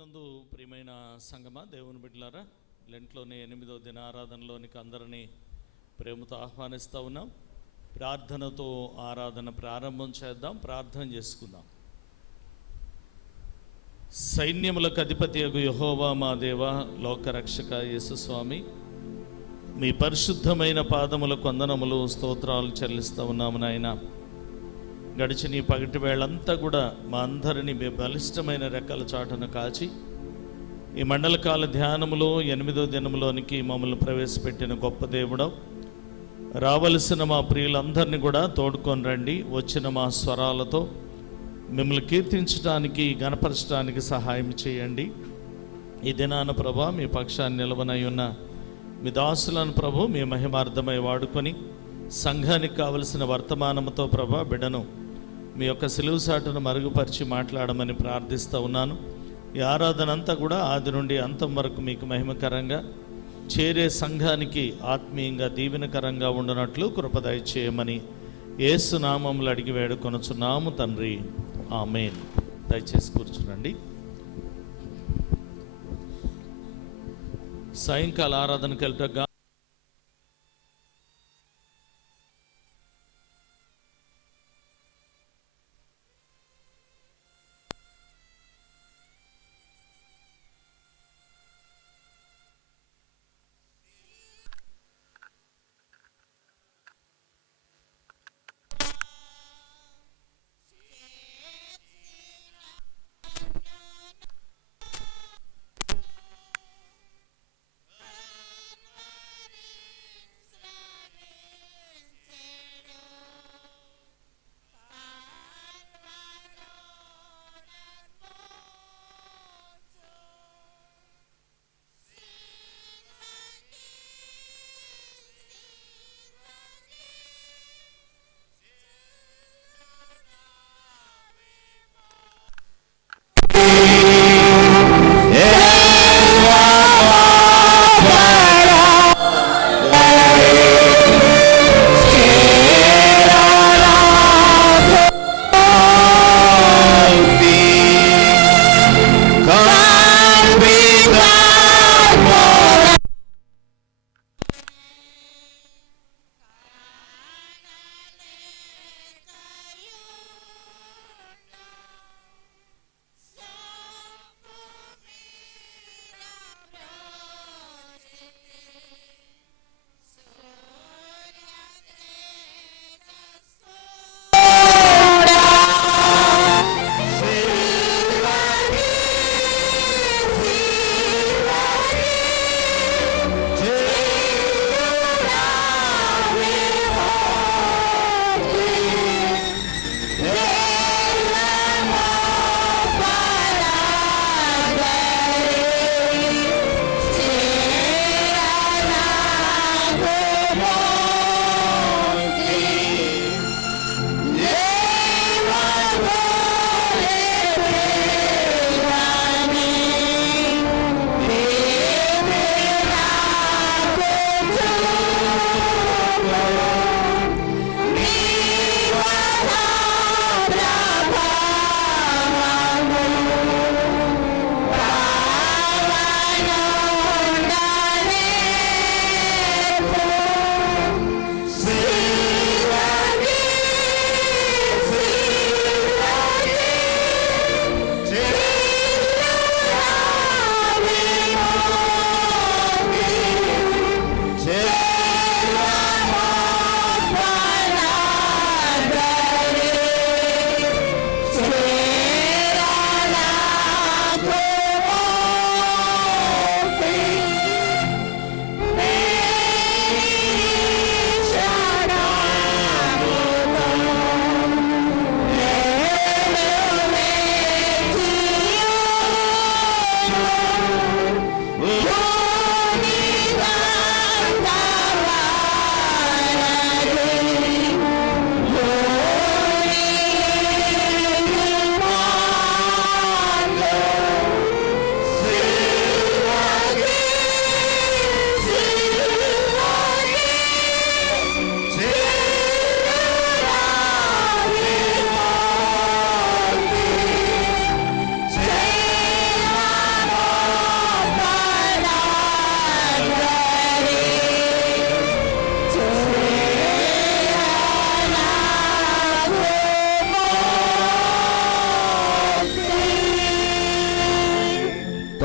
ప్రభునందు ప్రియమైన సంగమా, దేవుని బిడ్డలారా, లెంట్లోని 8వ దిన ఆరాధనలోనికి అందరినీ ప్రేమతో ఆహ్వానిస్తూ ఉన్నాం. ప్రార్థనతో ఆరాధన ప్రారంభం చేద్దాం. ప్రార్థన చేసుకుందాం. సైన్యములకు అధిపతియగు యెహోవా మా దేవ, లోకరక్షక యేసుస్వామి, మీ పరిశుద్ధమైన పాదములకు వందనములు స్తోత్రాలు చెల్లిస్తూ ఉన్నాము నాయన. గడిచిన ఈ పగటి వేళంతా కూడా మా అందరినీ మీ బలిష్టమైన రెక్కల చాటున కాచి ఈ మండలకాల ధ్యానములో 8వ దినములోనికి మమ్మల్ని ప్రవేశపెట్టిన గొప్ప దేవుడవు. రావలసిన మా ప్రియులందరినీ కూడా తోడుకొని రండి. వచ్చిన మా స్వరాలతో మిమ్మల్ని కీర్తించడానికి, గణపరచడానికి సహాయం చేయండి. ఈ దినాన ప్రభా మీ పక్షాన్ని నిలవనై ఉన్న మీ దాసులను ప్రభు మీ మహిమార్థమై వాడుకొని సంఘానికి కావలసిన వర్తమానంతో ప్రభా బిడ్డను మీ యొక్క సిలువ సాటును మరుగుపరిచి మాట్లాడమని ప్రార్థిస్తూ ఉన్నాను. ఈ ఆరాధన అంతా కూడా ఆది నుండి అంతం వరకు మీకు మహిమకరంగా చేరే సంఘానికి ఆత్మీయంగా దీవెనకరంగా ఉండునట్లు కృప దయచేయమని యేసు నామములు అడిగి వేడుకొనుచున్నాము తండ్రి, ఆమేన్. దయచేసి కూర్చునండి. సాయంకాల ఆరాధనకి వెళ్తా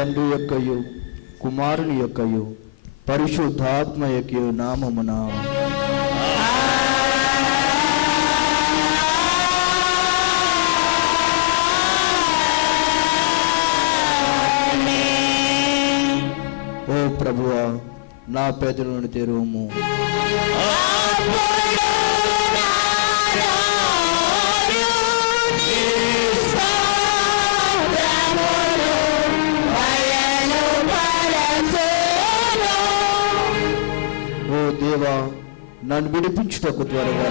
తండ్రి యొక్కయు కుమారుని యొక్కయు పరిశుద్ధాత్మ యొక్కయు నామమున ఓ ప్రభువా, నా పెదవులను తెరువుము. ఓ దేవా, నన్ను విడిపించుటకు త్వరగా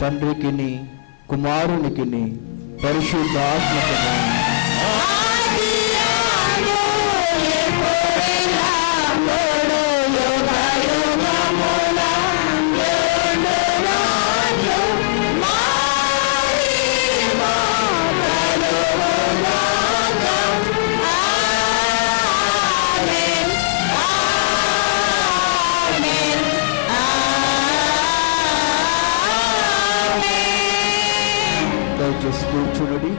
తండ్రికిని కుమారునికిని పరిశుద్ధాత్మకిని చూడండి.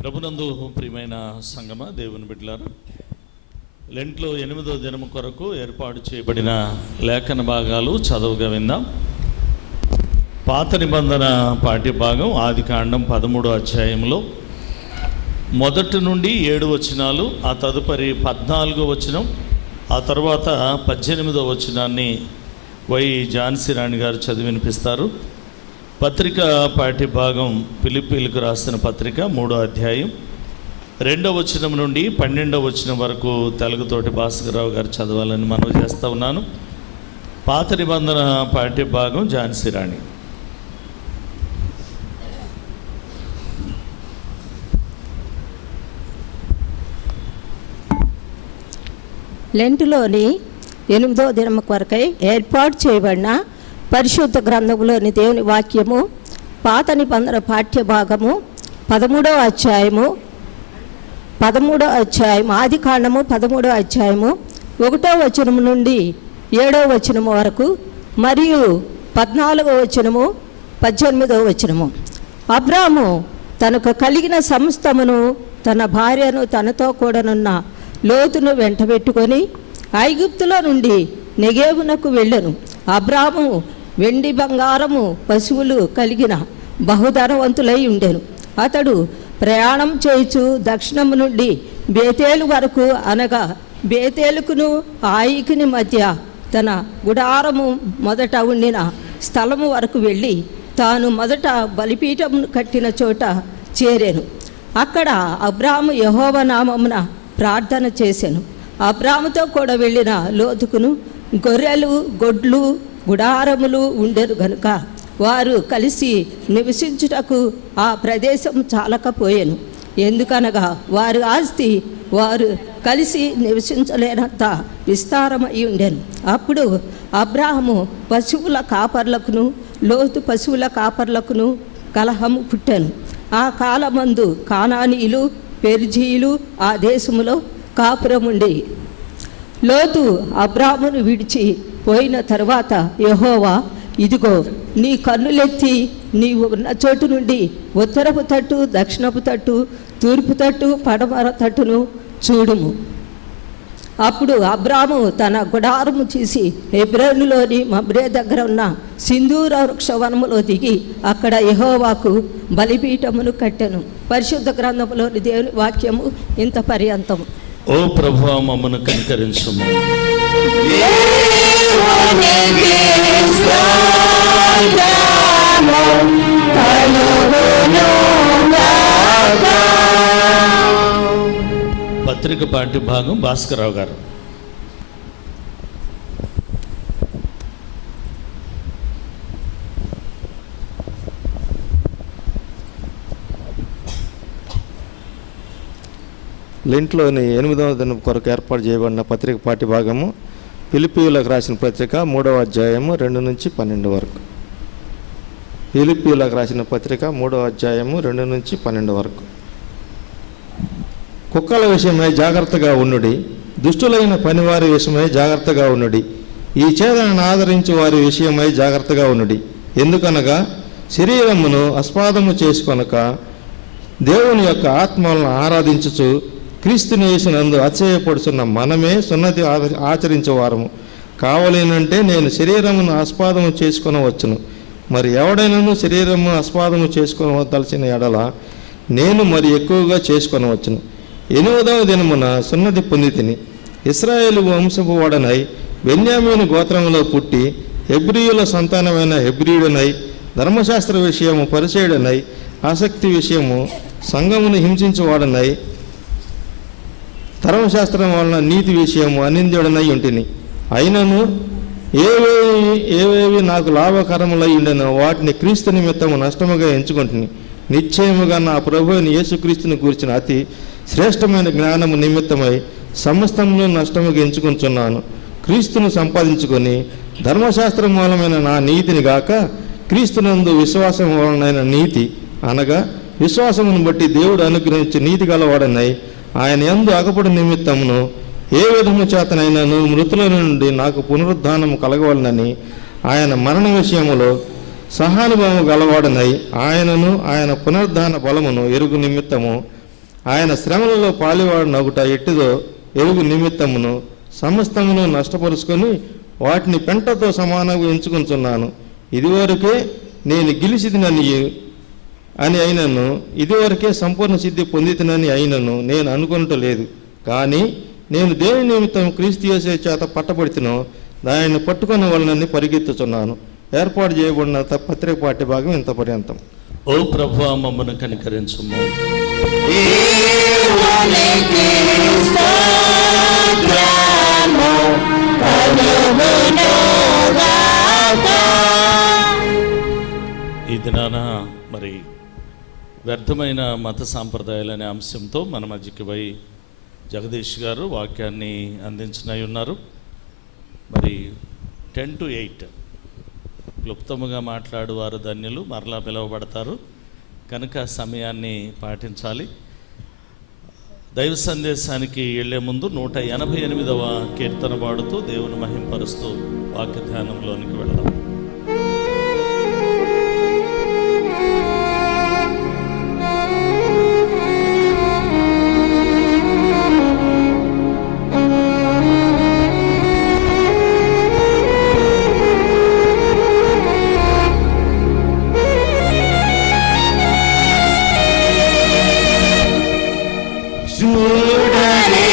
ప్రభునందు ప్రియమైన సంగమ దేవుని బిడ్డలారా, లెంట్లో 8వ దినము కొరకు ఏర్పాటు చేయబడిన లేఖన భాగాలు చదువుగా విందాం. పాత నిబంధన పాఠ్యభాగం ఆదికాండం 13వ అధ్యాయంలో 1 నుండి 7 వచనాలు, ఆ తదుపరి 14వ వచనం, ఆ తర్వాత 18వ వచనాన్ని వై ఝాన్సీ రాణి గారు చదివి వినిపిస్తారు. పత్రిక పాఠ్యభాగం ఫిలిప్పీలకు రాసిన పత్రిక 3వ అధ్యాయం 2వ వచనం నుండి 12వ వచనం వరకు తెలుగుతోటి భాస్కరరావు గారు చదవాలని మనవి చేస్తూ ఉన్నాను. పాత నిబంధన పాఠ్యభాగం ఝాన్సీ రాణి. లెంటులోని 8వ దినం కొరకై ఏర్పాటు చేయబడిన పరిశుద్ధ గ్రంథంలోని దేవుని వాక్యము పాత నిబంధన పాఠ్యభాగము 13వ అధ్యాయం ఆదికాండము 13వ అధ్యాయము 1వ వచనము నుండి 7వ వచనము వరకు మరియు 14వ వచనము 18వ వచనము. అబ్రాము తనకు కలిగిన సమస్తమును తన భార్యను తనతో కూడానున్న లోతును వెంటబెట్టుకొని ఐగుప్తులో నుండి నెగేవునకు వెళ్ళెను. అబ్రాము వెండి బంగారము పశువులు కలిగిన బహుధనవంతులై ఉండెను. అతడు ప్రయాణం చేయుచు దక్షిణము నుండి బేతేలు వరకు, అనగా బేతేలుకును ఆయికుని మధ్య తన గుడారము మొదట ఉండిన స్థలము వరకు వెళ్ళి తాను మొదట బలిపీఠము కట్టిన చోట చేరెను. అక్కడ అబ్రాము యెహోవా నామమున ప్రార్థన చేసెను. అబ్రాముతో కూడా వెళ్ళిన లోతుకును గొర్రెలు, గొడ్లు, గుడారములు ఉండెను గనుక వారు కలిసి నివసించుటకు ఆ ప్రదేశం చాలకపోయెను. ఎందుకనగా వారి ఆస్తి వారు కలిసి నివసించలేనంత విస్తారమై ఉండెను. అప్పుడు అబ్రాహాము పశువుల కాపర్లకును లోతు పశువుల కాపర్లకును కలహము పుట్టెను. ఆ కాలమందు కానానీయులు, పెరిజీయులు ఆ దేశములో కాపురముండి. లోతు అబ్రాహామును విడిచి పోయిన తరువాత యెహోవా, ఇదిగో నీ కన్నులెత్తి నీవు ఉన్న చోటు నుండి ఉత్తరపు తట్టు, దక్షిణపు తట్టు, తూర్పు తట్టు, పడమర తట్టును చూడుము. అప్పుడు అబ్రాము తన గుడారము తీసి హెబ్రోనులోని మమ్రే దగ్గర ఉన్న సింధూర వృక్షవనములో దిగి అక్కడ యెహోవాకు బలిపీఠమును కట్టెను. పరిశుద్ధ గ్రంథములోని దేవుని వాక్యము ఇంత పర్యంతము. ఓ ప్రభువా, మమ్మను కనికరించుము. పత్రిక పాఠ్యభాగం భాస్కరరావు గారు. లెంట్లోని 8వ దినం కొరకు ఏర్పాటు చేయబడిన పత్రిక పాఠ్యభాగము ఫిలిప్పీయులకు రాసిన పత్రిక 3వ అధ్యాయము 2 నుంచి 12 వరకు. ఫిలిప్పీయులకు రాసిన పత్రిక 3వ అధ్యాయము 2 నుంచి 12 వరకు. కుక్కల విషయమై జాగ్రత్తగా ఉండుడి, దుష్టులైన పనివారి విషయమై జాగ్రత్తగా ఉండుడి, ఈ చేదనను ఆదరించు వారి విషయమై జాగ్రత్తగా ఉండుడి. ఎందుకనగా శరీరమును ఆస్పదము చేసుకొనక దేవుని యొక్క ఆత్మలను ఆరాధించుచు క్రీస్తుని యేసునందు అతిశయపడుచున్న మనమే సున్నతి ఆచరించేవారము కావలేనంటే నేను శరీరమును ఆస్పదము చేసుకొనవచ్చును. మరి ఎవడైనాను శరీరము ఆస్పదము చేసుకొనవలసిన ఎడల నేను మరి ఎక్కువగా చేసుకొనవచ్చును. 8వ దినమున సున్నతి పొందితిని. ఇశ్రాయేలు వంశపు వాడనై బెన్యామీను గోత్రములో పుట్టి హెబ్రీయుల సంతానమైన హెబ్రీయుడనై ధర్మశాస్త్ర విషయము పరిచయుడనై ఆసక్తి విషయము సంఘమును హింసించువాడనై ధర్మశాస్త్రం వలన నీతి విషయము అనింద్యుడనై ఉంటిని. అయినను ఏవేవి నాకు లాభకరములై ఉండెనో వాటిని క్రీస్తు నిమిత్తము నష్టముగా ఎంచుకుంటుని. నిశ్చయముగా నా ప్రభువుని యేసుక్రీస్తుని గురించిన అతి శ్రేష్టమైన జ్ఞానము నిమిత్తమై సమస్తమును నష్టముగా ఎంచుకుంటున్నాను. క్రీస్తును సంపాదించుకొని ధర్మశాస్త్రం మూలమైన నా నీతిని గాక క్రీస్తునందు విశ్వాసం వలనైన నీతి అనగా విశ్వాసమును బట్టి దేవుడు అనుగ్రహించి నీతి గలవాడనై ఆయన యందు అగపడు నిమిత్తమును ఏ విధము చేతనైనాను మృతుల నుండి నాకు పునరుద్ధానము కలగవలనని ఆయన మరణ విషయములో సహానుభావము గలవాడనై ఆయనను ఆయన పునరుద్ధాన బలమును ఎరుగు నిమిత్తము ఆయన శ్రమలలో పాలివాడనగుట ఎట్టిదో ఎరుగు నిమిత్తమును సమస్తమును నష్టపరుచుకొని వాటిని పెంటతో సమానంగా ఎంచుకుంటున్నాను. ఇదివరకే నేను గెలిచిదినని అని అయినను, ఇదివరకే సంపూర్ణ సిద్ధి పొందితినని అయినను నేను అనుకొనటలేదు. కానీ నేను దేని నిమిత్తం క్రీస్తు యేసు చేత పట్టబడితినో దానిని పట్టుకుని వాళ్ళని పరిగెత్తుచున్నాను. ఏర్పాటు చేయబడిన పత్రిక పాఠ్య భాగం ఇంత పర్యంతం. ఓ ప్రభువా మమ్మను కనికరించుము. ఈ దినాన మరి వ్యర్థమైన మత సాంప్రదాయాలు అనే అంశంతో మన మధ్యకి పోయి జగదీష్ గారు వాక్యాన్ని అందించినై ఉన్నారు. మరి 10 to 8 క్లుప్తముగా మాట్లాడువారు ధన్యులు, మరలా పిలువబడతారు కనుక సమయాన్ని పాటించాలి. దైవ సందేశానికి వెళ్లే ముందు 188వ కీర్తన పాడుతూ దేవుని మహింపరుస్తూ వాక్య ధ్యానంలోనికి వెళదాం. చూడలే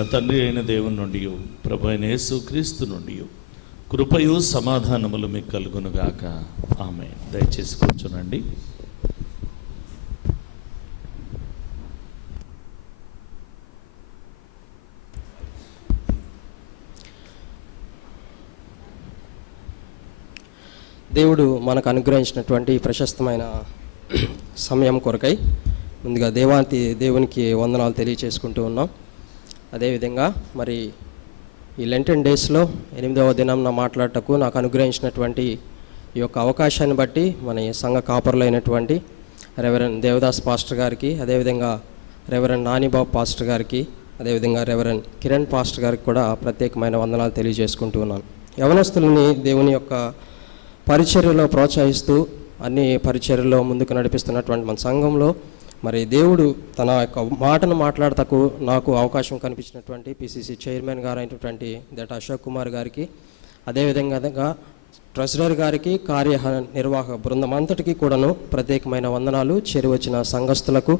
మన తండ్రి అయిన దేవుని నుండి, ప్రభు అయిన యేసుక్రీస్తు నుండి కృపయు సమాధానములు మీకు కలుగునుగాక. ఆమేన్. దయచేసి కూర్చోనండి. దేవుడు మనకు అనుగ్రహించినటువంటి ప్రశస్తమైన సమయం కొరకై ముందుగా దేవునికి వందనాలు తెలియచేసుకుంటూ ఉన్నాం. అదేవిధంగా మరి ఈ లెంటన్ డేస్లో 8వ దినం మాట్లాడటకు నాకు అనుగ్రహించినటువంటి ఈ యొక్క అవకాశాన్ని బట్టి మన సంఘ కాపరులైనటువంటి రెవరెండ్ దేవదాస్ పాస్టర్ గారికి, అదేవిధంగా రెవరెండ్ నానిబాబు పాస్టర్ గారికి, అదేవిధంగా రెవరెండ్ కిరణ్ పాస్టర్ గారికి కూడా ప్రత్యేకమైన వందనాలు తెలియజేసుకుంటూ ఉన్నాను. యవనస్తుల్ని దేవుని యొక్క పరిచర్యలో ప్రోత్సహిస్తూ అన్ని పరిచర్యలో ముందుకు నడిపిస్తున్నటువంటి మన సంఘంలో మరి దేవుడు తన యొక్క మాటను మాట్లాడటకు నాకు అవకాశం కనిపించినటువంటి పిసిసి చైర్మన్ గారు అయినటువంటి దట్ అశోక్ కుమార్ గారికి, అదేవిధంగా ట్రెజరర్ గారికి, కార్యనిర్వాహక బృందం అంతటికీ కూడాను ప్రత్యేకమైన వందనాలు. చేరివచ్చిన సంఘస్థులకు,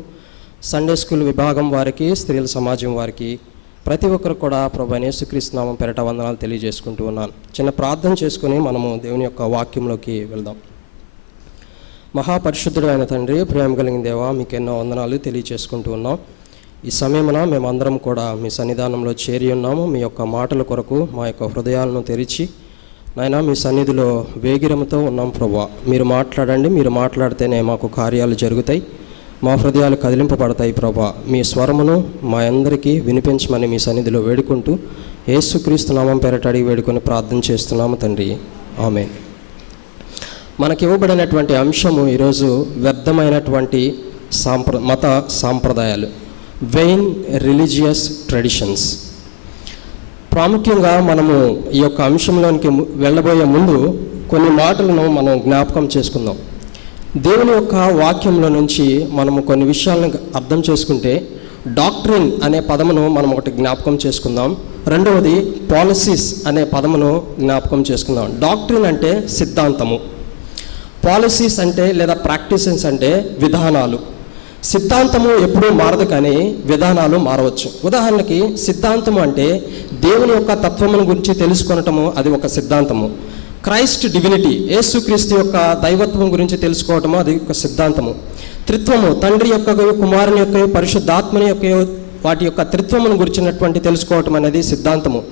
సండే స్కూల్ విభాగం వారికి, స్త్రీల సమాజం వారికి, ప్రతి ఒక్కరు కూడా ప్రభువైన యేసుక్రీస్తు నామం పేరిట వందనాలు తెలియజేసుకుంటూ ఉన్నాను. చిన్న ప్రార్థన చేసుకుని మనము దేవుని యొక్క వాక్యంలోకి వెళ్దాం. మహాపరిశుద్ధుడు అయిన తండ్రి, ప్రేమ కలిగిన దేవా, మీకు ఎన్నో వందనాలు తెలియజేసుకుంటూ ఉన్నాం. ఈ సమయమున మేమందరం కూడా మీ సన్నిధానంలో చేరి ఉన్నాము. మీ యొక్క మాటల కొరకు మా యొక్క హృదయాలను తెరిచి నాయనా మీ సన్నిధిలో వేగిరముతో ఉన్నాం. ప్రభువా, మీరు మాట్లాడండి. మీరు మాట్లాడితేనే మాకు కార్యాలు జరుగుతాయి, మా హృదయాలు కదిలింపబడతాయి. ప్రభా, మీ స్వరమును మా అందరికీ వినిపించమని మీ సన్నిధిలో వేడుకుంటూ యేసుక్రీస్తు నామం పేరట అడిగి వేడుకొని ప్రార్థన చేస్తున్నాము తండ్రి. ఆమేన్. మనకి ఇవ్వబడినటువంటి అంశము ఈరోజు వ్యర్థమైనటువంటి మత సాంప్రదాయాలు, వెయిన్ రిలీజియస్ ట్రెడిషన్స్. ప్రాముఖ్యంగా మనము ఈ యొక్క అంశంలోనికి వెళ్ళబోయే ముందు కొన్ని మాటలను మనం జ్ఞాపకం చేసుకుందాం. దేవుని యొక్క వాక్యంలో నుంచి మనము కొన్ని విషయాలను అర్థం చేసుకుంటే, డాక్ట్రిన్ అనే పదమును మనం ఒకటి జ్ఞాపకం చేసుకుందాం. రెండవది పాలసీస్ అనే పదమును జ్ఞాపకం చేసుకుందాం. డాక్ట్రిన్ అంటే సిద్ధాంతము, పాలసీస్ అంటే లేదా ప్రాక్టీసెస్ అంటే విధానాలు. సిద్ధాంతము ఎప్పుడూ మారదు, కానీ విధానాలు మారవచ్చు. ఉదాహరణకి సిద్ధాంతము అంటే దేవుని యొక్క తత్వమును గురించి తెలుసుకొనటము, అది ఒక సిద్ధాంతము. క్రైస్ట్ డివినిటీ, యేసుక్రీస్తు యొక్క దైవత్వం గురించి తెలుసుకోవటము, అది ఒక సిద్ధాంతము. త్రిత్వము, తండ్రి యొక్క, కుమారుని యొక్క, పరిశుద్ధాత్మని యొక్క వాటి యొక్క త్రిత్వమును గురించినటువంటి తెలుసుకోవటం అనేది సిద్ధాంతము.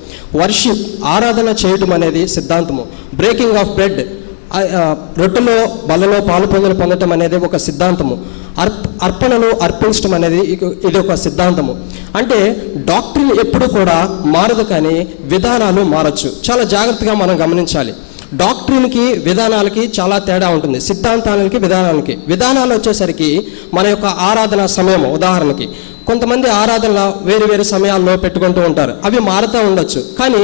వర్షిప్, ఆరాధన చేయటం అనేది సిద్ధాంతము. బ్రేకింగ్ ఆఫ్ బ్రెడ్, రొట్టెలో బలలో పాలు పొందటం అనేది ఒక సిద్ధాంతము. అర్పణలు అర్పించడం అనేది ఇది ఒక సిద్ధాంతము. అంటే డాక్ట్రిన్ ఎప్పుడు కూడా మారదు, కానీ విధానాలు మారచ్చు. చాలా జాగ్రత్తగా మనం గమనించాలి. డాక్ట్రిన్కి విధానాలకి చాలా తేడా ఉంటుంది. సిద్ధాంతాలకి విధానాలు వచ్చేసరికి మన యొక్క ఆరాధన సమయం, ఉదాహరణకి కొంతమంది ఆరాధనలు వేరు వేరు సమయాల్లో పెట్టుకుంటూ ఉంటారు, అవి మారుతూ ఉండొచ్చు, కానీ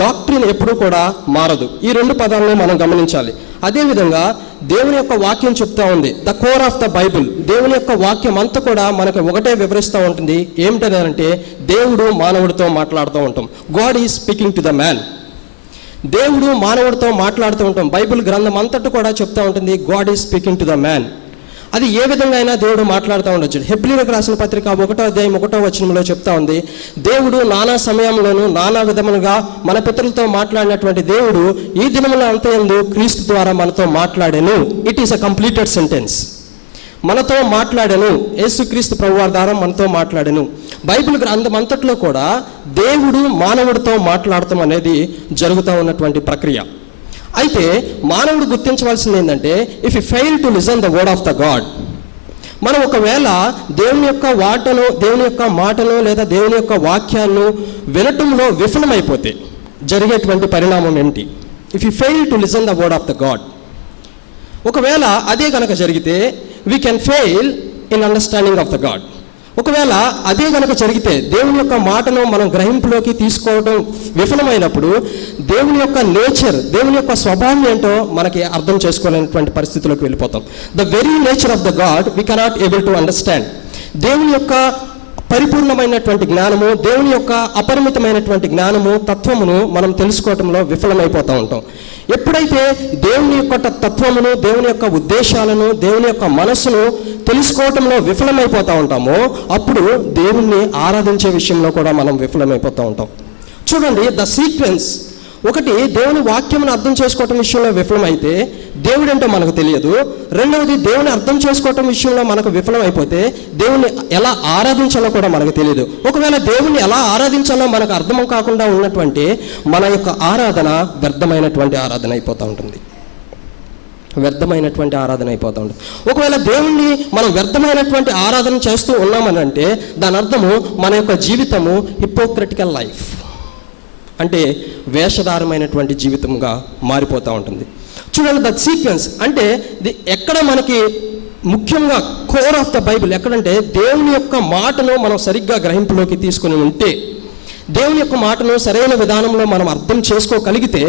డాక్ట్రిన్ ఎప్పుడు కూడా మారదు. ఈ రెండు పదాలను మనం గమనించాలి. అదేవిధంగా దేవుని యొక్క వాక్యం చెప్తూ ఉంది, the core of the Bible. దేవుని యొక్క వాక్యం అంతా కూడా మనకు ఒకటే వివరిస్తూ ఉంటుంది. ఏమిటంటే దేవుడు మానవుడితో మాట్లాడుతూ ఉంటాం. God is speaking to the man. దేవుడు మానవుడితో మాట్లాడుతూ ఉంటాం. బైబిల్ గ్రంథం అంతటా కూడా చెప్తూ ఉంటుంది, God is speaking to the man. అది ఏ విధంగా అయినా దేవుడు మాట్లాడుతూ ఉండొచ్చు. హెబ్రీయులకు రాసిన పత్రిక 1వ అధ్యాయం 1వ వచనంలో చెప్తా ఉంది, దేవుడు నానా సమయంలోనూ నానా విధములుగా మన పితరులతో మాట్లాడినటువంటి దేవుడు ఈ దినముల అంతయందు క్రీస్తు ద్వారా మనతో మాట్లాడెను. It is a completed sentence. మనతో మాట్లాడెను, యేసుక్రీస్తు ప్రభువారి ద్వారా మనతో మాట్లాడెను. బైబిల్ గ్రంథం అంతట్లో కూడా దేవుడు మానవుడితో మాట్లాడటం అనేది జరుగుతూ ఉన్నటువంటి ప్రక్రియ. అయితే మానవుడు గుర్తించవలసింది ఏంటంటే, if you fail to listen the word of the God, మనం ఒకవేళ దేవుని యొక్క మాటను లేదా దేవుని యొక్క వాక్యాలను వినటంలో విఫలమైపోతే జరిగేటువంటి పరిణామం ఏంటి? If you fail to listen the word of the God, ఒకవేళ అదే కనుక జరిగితే we can fail in understanding of the God. ఒకవేళ అదే కనుక జరిగితే, దేవుని యొక్క మాటను మనం గ్రహింపులోకి తీసుకోవడం విఫలమైనప్పుడు దేవుని యొక్క నేచర్, దేవుని యొక్క స్వభావం ఏంటో మనకి అర్థం చేసుకోలేనటువంటి పరిస్థితిలోకి వెళ్ళిపోతాం. The very nature of the God we cannot able to understand. దేవుని యొక్క పరిపూర్ణమైనటువంటి జ్ఞానము, దేవుని యొక్క అపరిమితమైనటువంటి జ్ఞానము, తత్వమును మనం తెలుసుకోవటంలో విఫలమైపోతూ ఉంటాం. ఎప్పుడైతే దేవుని యొక్క తత్వమును, దేవుని యొక్క ఉద్దేశాలను, దేవుని యొక్క మనస్సును తెలుసుకోవటంలో విఫలమైపోతూ ఉంటామో అప్పుడు దేవుణ్ణి ఆరాధించే విషయంలో కూడా మనం విఫలమైపోతూ ఉంటాం. చూడండి, ద సీక్వెన్స్ ఒకటి, దేవుని వాక్యమును అర్థం చేసుకోవటం విషయంలో విఫలమైతే దేవుడంటే మనకు తెలియదు. రెండవది, దేవుని అర్థం చేసుకోవటం విషయంలో మనకు విఫలమైపోతే దేవుని ఎలా ఆరాధించాలో కూడా మనకు తెలియదు. ఒకవేళ దేవుని ఎలా ఆరాధించాలో మనకు అర్థం కాకుండా ఉన్నటువంటి మన యొక్క ఆరాధన వ్యర్థమైనటువంటి ఆరాధన అయిపోతూ ఉంటుంది. వ్యర్థమైనటువంటి ఆరాధన అయిపోతూ ఉంటుంది. ఒకవేళ దేవుణ్ణి మనం వ్యర్థమైనటువంటి ఆరాధన చేస్తూ ఉన్నామని అంటే దాని అర్థము మన యొక్క జీవితము హిపోక్రటికల్ లైఫ్, అంటే వేషధారమైనటువంటి జీవితంగా మారిపోతూ ఉంటుంది. చూడండి, ద సీక్వెన్స్ అంటే ఎక్కడ మనకి ముఖ్యంగా కోర్ ఆఫ్ ద బైబిల్ ఎక్కడంటే దేవుని యొక్క మాటను మనం సరిగ్గా గ్రహింపులోకి తీసుకుని ఉంటే, దేవుని యొక్క మాటను సరైన విధానంలో మనం అర్థం చేసుకోగలిగితే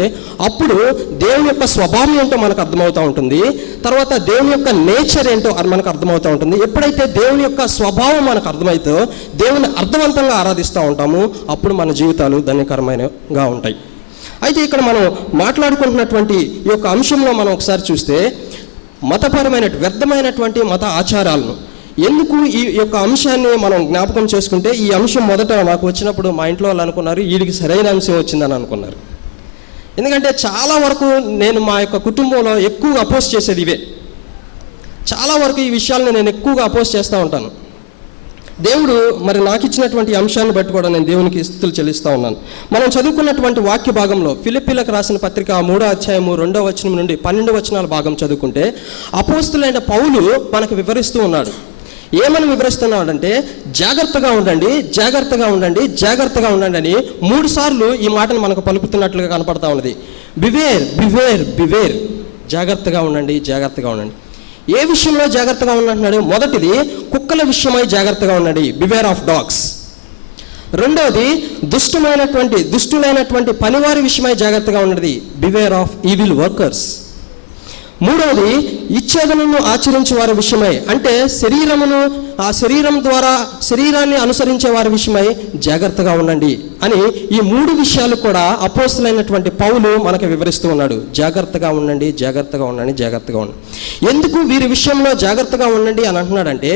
అప్పుడు దేవుని యొక్క స్వభావం ఏంటో మనకు అర్థమవుతూ ఉంటుంది. తర్వాత దేవుని యొక్క నేచర్ ఏంటో మనకు అర్థమవుతూ ఉంటుంది. ఎప్పుడైతే దేవుని యొక్క స్వభావం మనకు అర్థమైతే దేవుని అర్థవంతంగా ఆరాధిస్తూ ఉంటాము, అప్పుడు మన జీవితాలు ధన్యకరమైనగా ఉంటాయి. అయితే ఇక్కడ మనం మాట్లాడుకుంటున్నటువంటి ఈ యొక్క అంశంలో మనం ఒకసారి చూస్తే వ్యర్థమైనటువంటి మత ఆచారాలను ఎందుకు ఈ యొక్క అంశాన్ని మనం జ్ఞాపకం చేసుకుంటే, ఈ అంశం మొదట నాకు వచ్చినప్పుడు మా ఇంట్లో వాళ్ళు అనుకున్నారు వీడికి సరైన అంశం వచ్చిందని అనుకున్నారు. ఎందుకంటే చాలా వరకు నేను మా యొక్క కుటుంబంలో ఎక్కువగా అపోజ్ చేసేది ఇవే. చాలా వరకు ఈ విషయాలను నేను ఎక్కువగా అపోజ్ చేస్తూ ఉంటాను. దేవుడు మరి నాకు ఇచ్చినటువంటి అంశాన్ని బట్టి కూడా నేను దేవునికి స్తుతులు చెల్లిస్తూ ఉన్నాను. మనం చదువుకున్నటువంటి వాక్య భాగంలో ఫిలిప్పీలకు రాసిన పత్రిక 3వ అధ్యాయము 2వ వచనం నుండి 12 వచనాల భాగం చదువుకుంటే అపోస్తులైన పౌలు మనకు వివరిస్తూ ఉన్నాడు. ఏమని వివరిస్తున్నాడంటే, జాగ్రత్తగా ఉండండి, జాగ్రత్తగా ఉండండి, జాగ్రత్తగా ఉండండి అని 3 సార్లు ఈ మాటను మనకు పలుకుతున్నట్లుగా కనపడతా ఉన్నది. బివేర్ బివేర్ బివేర్, జాగ్రత్తగా ఉండండి, జాగ్రత్తగా ఉండండి. ఏ విషయంలో జాగ్రత్తగా ఉండంటున్నాడు? మొదటిది కుక్కల విషయమై జాగ్రత్తగా ఉండండి, బివేర్ ఆఫ్ డాగ్స్. రెండవది దుష్టులైనటువంటి పనివారి విషయమై జాగ్రత్తగా ఉన్నది, బివేర్ ఆఫ్ ఈవిల్ వర్కర్స్. మూడవది ఇచ్ఛేదనను ఆచరించే వారి విషయమై, అంటే శరీరం ద్వారా శరీరాన్ని అనుసరించే వారి విషయమై జాగ్రత్తగా ఉండండి అని ఈ 3 విషయాలు కూడా అపోస్తలుడైనటువంటి పౌలు మనకు వివరిస్తూ ఉన్నాడు. జాగ్రత్తగా ఉండండి, జాగ్రత్తగా ఉండండి, జాగ్రత్తగా ఉండండి. ఎందుకు వీరి విషయంలో జాగ్రత్తగా ఉండండి అని అంటున్నాడంటే,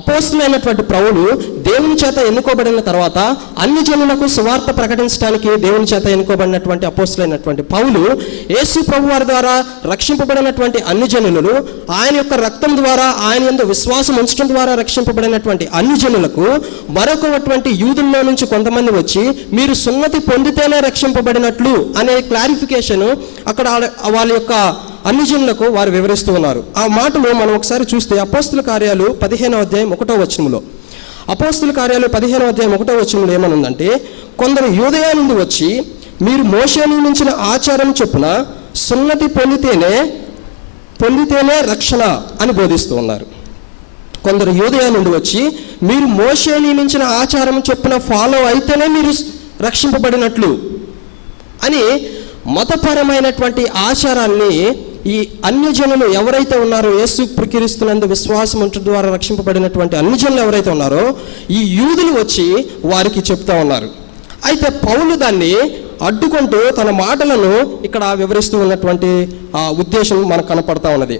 అపోస్తలుడైనటువంటి పౌలు దేవుని చేత ఎన్నుకోబడిన తర్వాత అన్ని జనులకు సువార్త ప్రకటించడానికి దేవుని చేత ఎన్నుకోబడినటువంటి అపోస్తలుడైనటువంటి పౌలు యేసు ప్రభువారి ద్వారా రక్షింపబడినటువంటి అన్ని జనులను ఆయన యొక్క రక్తం ద్వారా ఆయన యందు విశ్వాసం ఉంచడం ద్వారా రక్షింపబడినటువంటి అన్ని జనులకు మరొకటువంటి యూదుల్లో నుంచి కొంతమంది వచ్చి మీరు సున్నతి పొందితేనే రక్షింపబడినట్లు అనే క్లారిఫికేషన్ అక్కడ వాళ్ళ యొక్క అన్ని జనులకు వారు వివరిస్తూ ఉన్నారు. ఆ మాటలు మనం ఒకసారి చూస్తే అపోస్తుల కార్యాలు 15వ అధ్యాయం 1వ వచనంలో, అపోస్తుల కార్యాలు 15వ అధ్యాయం 1వ వచనంలో ఏమనుందంటే, కొందరు యూదయ నుండి వచ్చి మీరు మోషే నియమించిన ఆచారం చొప్పున సున్నతి పొందితేనే రక్షణ అని బోధిస్తూ ఉన్నారు. కొందరు యూదయ నుండి వచ్చి మీరు మోషే నియమించిన ఆచారం చొప్పున ఫాలో అయితేనే మీరు రక్షింపబడినట్లు అని మతపరమైనటువంటి ఆచారాన్ని ఈ అన్యజనులు ఎవరైతే ఉన్నారో, యేసు క్రీస్తునందు విశ్వాసం ఉంచడం ద్వారా రక్షింపబడినటువంటి అన్యజనులు ఎవరైతే ఉన్నారో ఈ యూదులు వచ్చి వారికి చెప్తా ఉన్నారు. అయితే పౌలు దాన్ని అడ్డుకుంటూ తన మాటలను ఇక్కడ వివరిస్తూ ఉన్నటువంటి ఉద్దేశం మనకు కనపడతా ఉన్నది.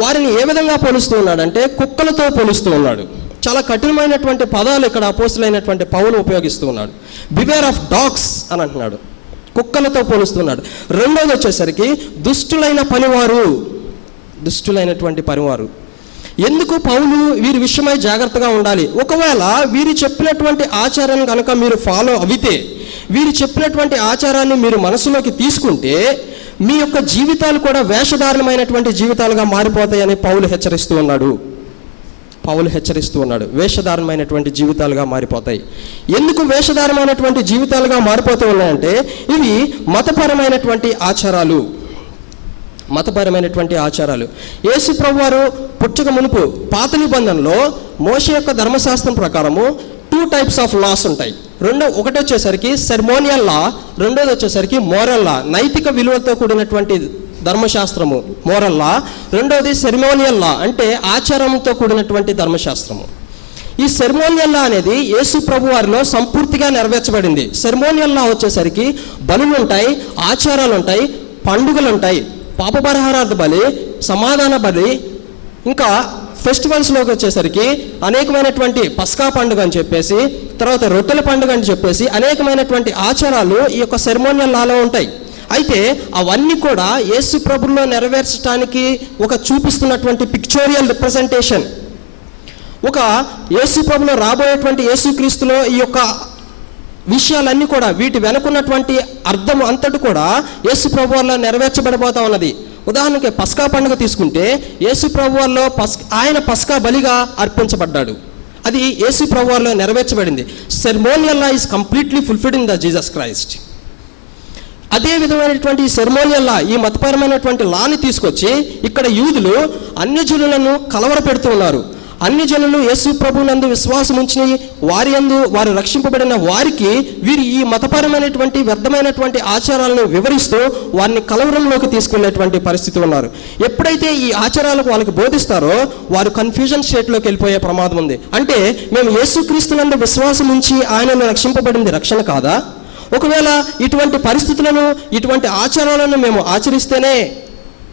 వారిని ఏ విధంగా పోలుస్తూ ఉన్నాడంటే కుక్కలతో పోలుస్తూ ఉన్నాడు. చాలా కఠినమైనటువంటి పదాలు ఇక్కడ అపోస్తలుడైనటువంటి పౌలు ఉపయోగిస్తూ ఉన్నాడు. బివేర్ ఆఫ్ డాగ్స్ అని అంటున్నాడు, కుక్కలతో పోలుస్తున్నాడు. రెండోది వచ్చేసరికి దుష్టులైనటువంటి పనివారు. ఎందుకు పౌలు వీరి విషయమై జాగ్రత్తగా ఉండాలి? ఒకవేళ వీరు చెప్పినటువంటి ఆచారాన్ని కనుక మీరు ఫాలో అవితే, వీరు చెప్పినటువంటి ఆచారాన్ని మీరు మనసులోకి తీసుకుంటే మీ యొక్క జీవితాలు కూడా వేషధారణమైనటువంటి జీవితాలుగా మారిపోతాయని పౌలు హెచ్చరిస్తూ ఉన్నాడు. వేషధారణమైనటువంటి జీవితాలుగా మారిపోతాయి. ఎందుకు వేషధారమైనటువంటి జీవితాలుగా మారిపోతూ ఉన్నాయంటే ఇవి మతపరమైనటువంటి ఆచారాలు. యేసు ప్రభువారు పుట్టక మునుపు పాత నిబంధనలో మోషే యొక్క ధర్మశాస్త్రం ప్రకారము 2 టైప్స్ ఆఫ్ లాస్ ఉంటాయి. ఒకటి వచ్చేసరికి సెర్మోనియల్ లా, రెండోది వచ్చేసరికి మోరల్ లా, నైతిక విలువలతో కూడినటువంటి ధర్మశాస్త్రము మోరల్ లా. రెండోది సెర్మోనియల్ లా అంటే ఆచారంతో కూడినటువంటి ధర్మశాస్త్రము. ఈ సెరమోనియల్ లా అనేది యేసు ప్రభు వారిలో సంపూర్తిగా నెరవేర్చబడింది. సెరమోనియల్ లా వచ్చేసరికి బలులు ఉంటాయి, ఆచారాలు ఉంటాయి, పండుగలు ఉంటాయి, పాపపరిహారార్థ బలి, సమాధాన బలి, ఇంకా ఫెస్టివల్స్లోకి వచ్చేసరికి అనేకమైనటువంటి పస్కా పండుగ అని చెప్పేసి, తర్వాత రొట్టెల పండుగ అని చెప్పేసి అనేకమైనటువంటి ఆచారాలు ఈ యొక్క సెరమోనియల్ లాలో ఉంటాయి. అయితే అవన్నీ కూడా యేసు ప్రభులో నెరవేర్చడానికి ఒక చూపిస్తున్నటువంటి పిక్చోరియల్ రిప్రజెంటేషన్. ఒక యేసు ప్రభులో రాబోయేటువంటి యేసుక్రీస్తులో ఈ యొక్క విషయాలన్నీ కూడా, వీటి వెనుకున్నటువంటి అర్థం అంతటి కూడా యేసు ప్రభు వల్ల నెరవేర్చబడిపోతా ఉన్నది. ఉదాహరణకి పస్కా పండుగ తీసుకుంటే యేసు ప్రభు వల్ల ఆయన పస్కా బలిగా అర్పించబడ్డాడు. అది యేసు ప్రభు వల్ల నెరవేర్చబడింది. Ceremonial law is completely fulfilled in the Jesus Christ. అదే విధమైనటువంటి సెరమోనియల్ లా, ఈ మతపరమైనటువంటి లాని తీసుకొచ్చి ఇక్కడ యూదులు అన్యజనులను కలవరపెడుతూ ఉన్నారు. అన్యజనులు యేసు ప్రభునందు విశ్వాసం ఉంచి వారు రక్షింపబడిన వారికి వీరు ఈ మతపరమైనటువంటి వ్యర్థమైనటువంటి ఆచారాలను వివరిస్తూ వారిని కలవరంలోకి తీసుకునేటువంటి పరిస్థితి ఉన్నారు. ఎప్పుడైతే ఈ ఆచారాలకు వాళ్ళకి బోధిస్తారో వారు కన్ఫ్యూజన్ స్టేట్లోకి వెళ్ళిపోయే ప్రమాదం ఉంది. అంటే మేము యేసుక్రీస్తునందు విశ్వాసం ఉంచి ఆయనను రక్షింపబడింది రక్షణ కాదా? ఒకవేళ ఇటువంటి పరిస్థితులను, ఇటువంటి ఆచారాలను మేము ఆచరిస్తేనే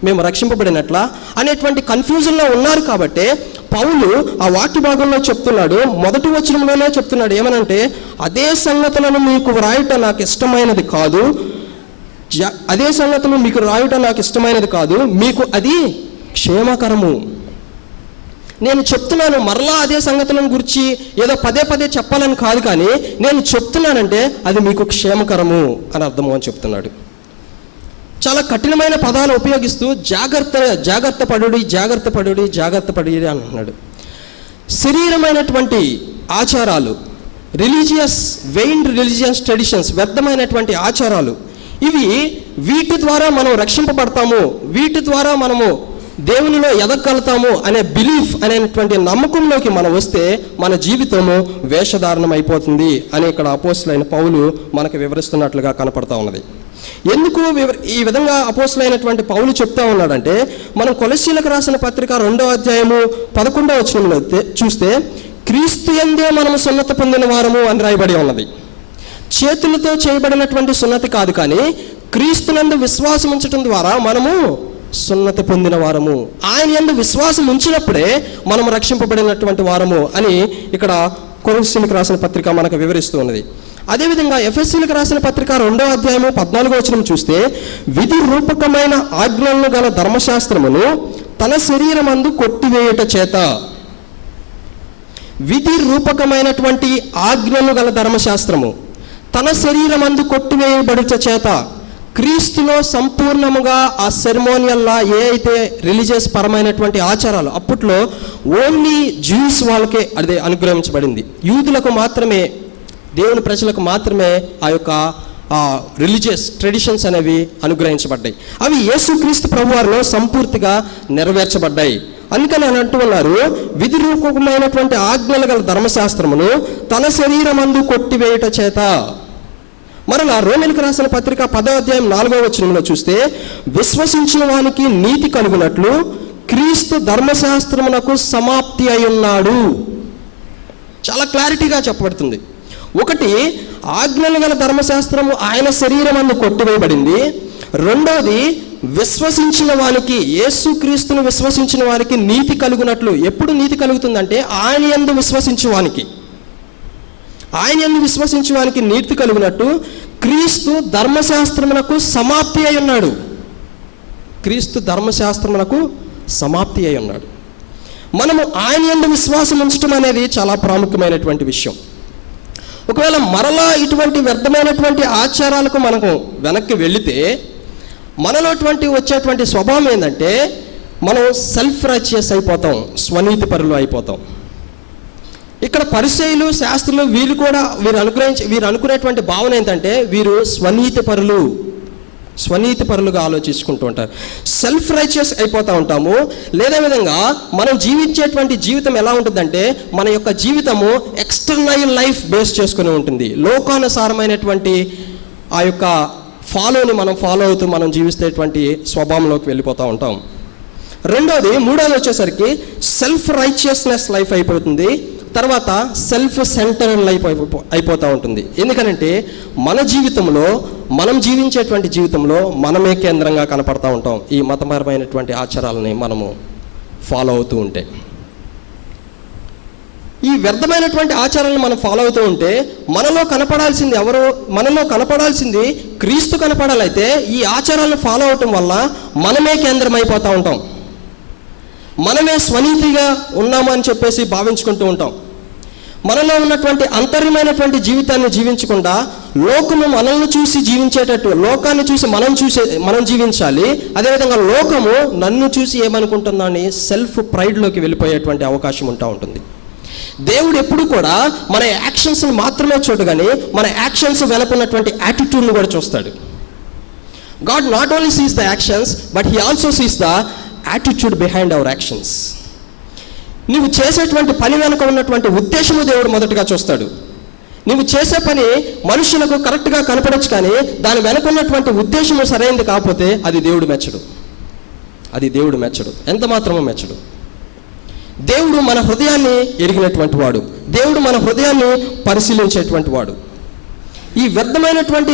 మేము రక్షింపబడినట్లా అనేటువంటి కన్ఫ్యూజన్లో ఉన్నారు. కాబట్టి పౌలు ఆ వాక్య భాగంలో చెప్తున్నాడు, మొదటి వచనంలోనే చెప్తున్నాడు ఏమనంటే, అదే సంగతులను మీకు రాయట నాకు ఇష్టమైనది కాదు, అదే సంగతులు మీకు రాయట నాకు ఇష్టమైనది కాదు, మీకు అది క్షేమకరము. నేను చెప్తున్నాను, మరలా అదే సంగతులను గురించి ఏదో పదే పదే చెప్పాలని కాదు, కానీ నేను చెప్తున్నానంటే అది మీకు క్షేమకరము అని అర్థము అని చెప్తున్నాడు. చాలా కఠినమైన పదాలు ఉపయోగిస్తూ జాగ్రత్త పడుడి అంటున్నాడు. శరీరమైనటువంటి ఆచారాలు, రిలీజియస్ ట్రెడిషన్స్, వ్యర్థమైనటువంటి ఆచారాలు, వీటి ద్వారా మనం రక్షింపబడతాము, వీటి ద్వారా మనము దేవునిలో ఎదగలుగుతాము అనే బిలీఫ్ అనేటువంటి నమ్మకంలోకి మనం వస్తే మన జీవితము వేషధారణం అయిపోతుంది అని ఇక్కడ అపోస్తలుడైన పౌలు మనకు వివరిస్తున్నట్లుగా కనపడతా ఉన్నది. ఎందుకు ఈ విధంగా అపోస్తలుడైనటువంటి పౌలు చెప్తా ఉన్నాడంటే, మనం కొలస్సీలకు రాసిన పత్రిక 2వ అధ్యాయము 11వ వచనంలో చూస్తే, క్రీస్తు యందే మనము సున్నతి పొందిన వారము అని రాయబడి ఉన్నది. చేతులతో చేయబడినటువంటి సున్నతి కాదు, కానీ క్రీస్తునందు విశ్వాసం ఉంచడం ద్వారా మనము సున్నతి పొందిన వారము, ఆయన యందు విశ్వాసం ఉంచినప్పుడే మనము రక్షింపబడినటువంటి వారము అని ఇక్కడ కొలస్సీలకు రాసిన పత్రిక మనకు వివరిస్తూ ఉన్నది. అదేవిధంగా ఎఫెసీలకు రాసిన పత్రిక 2వ అధ్యాయము 14వ వచనం చూస్తే, విధి రూపకమైన ఆజ్ఞలను గల ధర్మశాస్త్రమును తన శరీరమందు కొట్టివేయుట చేత, విధి రూపకమైనటువంటి ఆజ్ఞలు గల ధర్మశాస్త్రము తన శరీరమందు కొట్టివేయబడుట చేత, క్రీస్తులో సంపూర్ణముగా ఆ సెరమోనియల్ లా, ఏ అయితే రిలీజియస్ పరమైనటువంటి ఆచారాలు అప్పట్లో ఓన్లీ జ్యూస్ వాళ్ళకే అదే అనుగ్రహించబడింది, యూదులకు మాత్రమే, దేవుని ప్రజలకు మాత్రమే ఆ యొక్క రిలీజియస్ ట్రెడిషన్స్ అనేవి అనుగ్రహించబడ్డాయి. అవి యేసుక్రీస్తు ప్రభువారిలో సంపూర్తిగా నెరవేర్చబడ్డాయి. అందుకని అని అంటూ ఉన్నారు, విధి రూపకమైనటువంటి ఆజ్ఞలు గల ధర్మశాస్త్రమును తన శరీరమందు కొట్టివేయుట చేత. మరలా రోమీయులకు రాసిన పత్రిక 10వ అధ్యాయం 4వ వచనంలో చూస్తే, విశ్వసించిన వానికి నీతి కలుగునట్లు క్రీస్తు ధర్మశాస్త్రమునకు సమాప్తి అయి ఉన్నాడు. చాలా క్లారిటీగా చెప్పబడుతుంది. ఒకటి, ఆజ్ఞలు గల ధర్మశాస్త్రము ఆయన శరీరమందు కొట్టివేయబడింది. రెండవది, విశ్వసించిన వారికి, యేసుక్రీస్తును విశ్వసించిన వారికి నీతి కలుగునట్లు. ఎప్పుడు నీతి కలుగుతుందంటే ఆయన యందు విశ్వసించే వానికి, ఆయన యందు విశ్వసించే వానికి నీతి కలుగునట్టు క్రీస్తు ధర్మశాస్త్రమునకు సమాప్తి అయి ఉన్నాడు. క్రీస్తు ధర్మశాస్త్రమునకు సమాప్తి అయి ఉన్నాడు. మనము ఆయన యందు విశ్వాసం ఉంచడం అనేది చాలా ప్రాముఖ్యమైనటువంటి విషయం. ఒకవేళ మరలా ఇటువంటి వ్యర్థమైనటువంటి ఆచారాలకు మనకు వెనక్కి వెళితే మనలో వచ్చేటువంటి స్వభావం ఏంటంటే, మనం సెల్ఫ్ రైచియస్ అయిపోతాం, స్వనీతి పరులు అయిపోతాం. ఇక్కడ పరిసయ్యులు, శాస్త్రులు వీరు అనుకునేటువంటి భావన ఏంటంటే, వీరు స్వనీతి పరులుగా ఆలోచించుకుంటూ ఉంటారు, సెల్ఫ్ రైచియస్ అయిపోతూ ఉంటాము. లేదా విధంగా మనం జీవించేటువంటి జీవితం ఎలా ఉంటుందంటే, మన యొక్క జీవితము ఎక్స్టర్నల్ లైఫ్ బేస్ చేసుకుని ఉంటుంది. లోకానుసారమైనటువంటి ఆ యొక్క మనం ఫాలో అవుతూ మనం జీవిస్తేటువంటి స్వభావంలోకి వెళ్ళిపోతూ ఉంటాం. మూడోది వచ్చేసరికి సెల్ఫ్ రైచియస్నెస్ లైఫ్ అయిపోతుంది. తర్వాత సెల్ఫ్ సెంటర్డ్ లైఫ్ అయిపోతూ ఉంటుంది. ఎందుకనంటే మన జీవితంలో, మనం జీవించేటువంటి జీవితంలో మనమే కేంద్రంగా కనపడతా ఉంటాం ఈ మతపరమైనటువంటి ఆచారాలని మనము ఫాలో అవుతూ ఉంటే. ఈ వ్యర్థమైనటువంటి ఆచారాలను మనం ఫాలో అవుతూ ఉంటే మనలో కనపడాల్సింది ఎవరు? మనలో కనపడాల్సింది క్రీస్తు కనపడాలైతే ఈ ఆచారాలను ఫాలో అవటం వల్ల మనమే కేంద్రం అయిపోతూ ఉంటాం. మనమే స్వనీతిగా ఉన్నామని చెప్పేసి భావించుకుంటూ ఉంటాం. మనలో ఉన్నటువంటి అంతర్యమైనటువంటి జీవితాన్ని జీవించకుండా లోకము మనల్ని చూసి జీవించేటట్టు, లోకాన్ని చూసి మనం జీవించాలి. అదేవిధంగా లోకము నన్ను చూసి ఏమనుకుంటుందో అని సెల్ఫ్ ప్రైడ్లోకి వెళ్ళిపోయేటువంటి అవకాశం ఉంటుంది. దేవుడు ఎప్పుడు కూడా మన యాక్షన్స్ని మాత్రమే చూడు, కానీ మన యాక్షన్స్ వెనుకున్నటువంటి యాటిట్యూడ్ని కూడా చూస్తాడు. God not only sees the actions, but he also sees the attitude behind hour actions. నువ్వు చేసేటువంటి పని వెనుక ఉన్నటువంటి ఉద్దేశము దేవుడు మొదటగా చూస్తాడు. నువ్వు చేసే పని మనుషులకు కరెక్ట్గా కనపడచ్చు, కానీ దాని వెనుక ఉన్నటువంటి ఉద్దేశము సరైనది కాకపోతే అది దేవుడు మెచ్చడు. ఎంత మాత్రమో మెచ్చడు. దేవుడు మన హృదయాన్ని ఎరిగినటువంటి వాడు. దేవుడు మన హృదయాన్ని పరిశీలించేటువంటి వాడు. ఈ వ్యర్థమైనటువంటి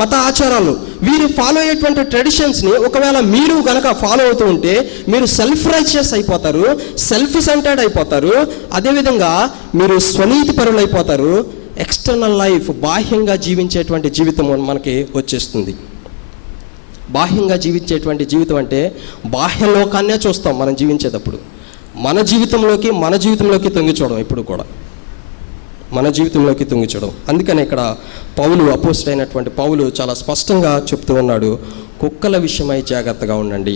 మత ఆచారాలు, వీరు ఫాలో అయ్యేటువంటి ట్రెడిషన్స్ని ఒకవేళ మీరు కనుక ఫాలో అవుతూ ఉంటే మీరు సెల్ఫ్ రైచియస్ అయిపోతారు, సెల్ఫ్ సెంటర్డ్ అయిపోతారు. అదేవిధంగా మీరు స్వనీతి పరులు అయిపోతారు. ఎక్స్టర్నల్ లైఫ్, బాహ్యంగా జీవించేటువంటి జీవితం మనకి వచ్చేస్తుంది. బాహ్యంగా జీవించేటువంటి జీవితం అంటే బాహ్య లోకాన్నే చూస్తాం మనం జీవించేటప్పుడు. మన జీవితంలోకి తొంగి చూడడం, ఎప్పుడు కూడా మన జీవితంలోకి తొంగి చూడడం. అందుకని ఇక్కడ అపోస్తలుడు అయినటువంటి పౌలు చాలా స్పష్టంగా చెప్తూ ఉన్నాడు, కుక్కల విషయమై జాగ్రత్తగా ఉండండి,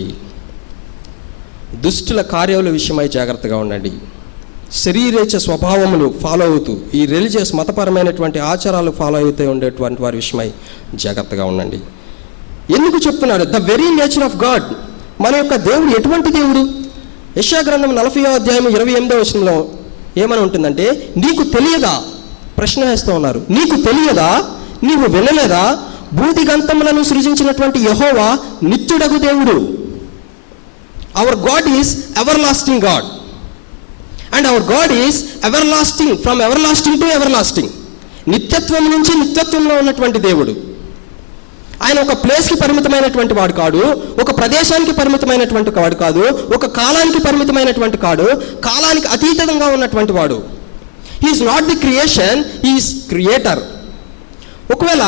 దుష్టుల కార్యాల విషయమై జాగ్రత్తగా ఉండండి, శరీరేచ్ఛ స్వభావములు ఫాలో అవుతూ ఈ రిలీజియస్ మతపరమైనటువంటి ఆచారాలు ఫాలో అవుతూ ఉండేటువంటి వారి విషయమై జాగ్రత్తగా ఉండండి. ఎందుకు చెప్తున్నాడు? The very nature of God. మన యొక్క దేవుడు ఎటువంటి దేవుడు? యెషయా గ్రంథం 40వ అధ్యాయం 28వ వచనంలో ఏమని ఉంటుందంటే, నీకు తెలియదా? ప్రశ్న వేస్తూ ఉన్నారు. నీకు తెలియదా? నీవు వినలేదా? భూదిగంతములను సృజించినటువంటి యెహోవా నిత్యుడగు దేవుడు. Our God is everlasting God, and our God is everlasting, from everlasting to everlasting. నిత్యత్వం నుంచి నిత్యత్వంలో ఉన్నటువంటి దేవుడు. ఆయన ఒక ప్లేస్కి పరిమితమైనటువంటి వాడు కాదు, ఒక ప్రదేశానికి పరిమితమైనటువంటి వాడు కాదు, ఒక కాలానికి పరిమితమైనటువంటి కాదు, కాలానికి అతీతంగా ఉన్నటువంటి వాడు. He's not the creation, he's creator. ఒకవేళ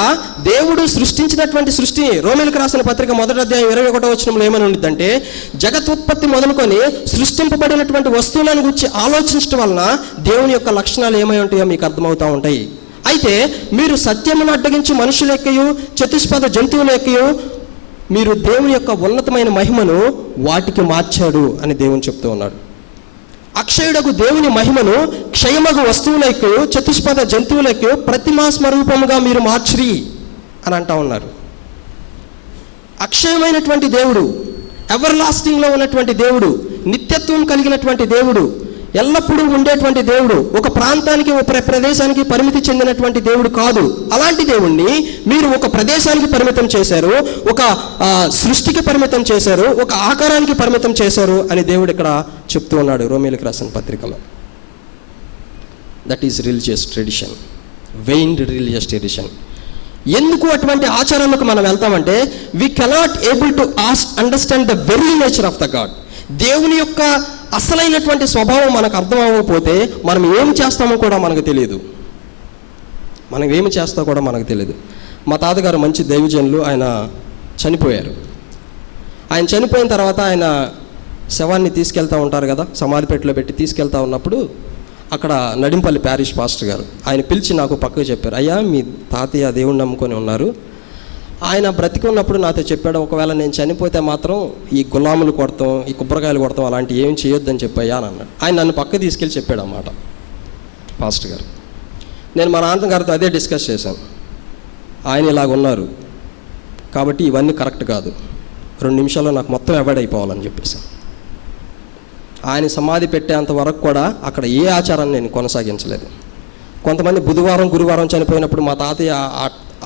దేవుడు సృష్టించినటువంటి సృష్టిని, రోమీయులకు రాసిన పత్రిక 1వ అధ్యాయం 21వ వచనంలో ఏమని ఉంటుందంటే, జగత్తుత్పత్తి మొదలుకొని సృష్టింపబడినటువంటి వస్తువులను గురించి ఆలోచించడం వలన దేవుని యొక్క లక్షణాలు ఏమై ఉంటాయో మీకు అర్థమవుతూ ఉంటాయి. అయితే మీరు సత్యమును అడ్డగించి మనుషుల ఎక్కయు, చతుష్పద జంతువుల ఎక్కయు మీరు దేవుని యొక్క ఉన్నతమైన మహిమను వాటికి మార్చాడు అని దేవుని చెప్తూ ఉన్నాడు. అక్షయుడకు దేవుని మహిమను క్షయమగు వస్తువులకు, చతుష్పద జంతువులకు ప్రతిమా స్వరూపముగా మీరు మార్చిరి అని అంటా ఉన్నారు. అక్షయమైనటువంటి దేవుడు, ఎవర్ లాస్టింగ్లో ఉన్నటువంటి దేవుడు, నిత్యత్వం కలిగినటువంటి దేవుడు, ఎల్లప్పుడూ ఉండేటువంటి దేవుడు, ఒక ప్రాంతానికి, ఒక ప్రదేశానికి పరిమితి చెందినటువంటి దేవుడు కాదు. అలాంటి దేవుణ్ణి మీరు ఒక ప్రదేశానికి పరిమితం చేశారు, ఒక సృష్టికి పరిమితం చేశారు, ఒక ఆకారానికి పరిమితం చేశారు అని దేవుడు ఇక్కడ చెప్తూ ఉన్నాడు రోమీయులకు రాసిన పత్రికలో. That is religious tradition, vain religious tradition. ఎందుకు అటువంటి ఆచారాలకు మనం వెళ్తామంటే, we cannot able to understand the very nature of the God. దేవుని యొక్క అసలైనటువంటి స్వభావం మనకు అర్థం అవ్వకపోతే మనం ఏం చేస్తామో కూడా మనకు తెలియదు. మా తాతగారు మంచి దైవజనులు, ఆయన చనిపోయారు. ఆయన చనిపోయిన తర్వాత ఆయన శవాన్ని తీసుకెళ్తూ ఉంటారు కదా, సమాధిపేటలో పెట్టి తీసుకెళ్తా ఉన్నప్పుడు అక్కడ నడింపల్లి ప్యారిష్ పాస్టర్ గారు ఆయన పిలిచి నాకు పక్కకు చెప్పారు, అయ్యా మీ తాతయ్య దేవుణ్ణి నమ్ముకొని ఉన్నారు, ఆయన బ్రతికున్నప్పుడు నాతో చెప్పాడు, ఒకవేళ నేను చనిపోతే మాత్రం ఈ గులాములు కొడతాం, ఈ కొబ్బరికాయలు కొడతాం, అలాంటి ఏం చేయొద్దని చెప్పాయా అని అన్నాడు. ఆయన నన్ను పక్క తీసుకెళ్ళి చెప్పాడు అన్నమాట పాస్టర్ గారు. నేను మా నాన్నగారితో అదే డిస్కస్ చేశాను. ఆయన ఇలాగ ఉన్నారు కాబట్టి ఇవన్నీ కరెక్ట్ కాదు, 2 నిమిషాల్లో నాకు మొత్తం అవాయిడ్ అయిపోవాలని చెప్పేసి ఆయన సమాధి పెట్టేంత వరకు కూడా అక్కడ ఏ ఆచారాన్ని నేను కొనసాగించలేదు. కొంతమంది బుధవారం గురువారం చనిపోయినప్పుడు మా తాతయ్య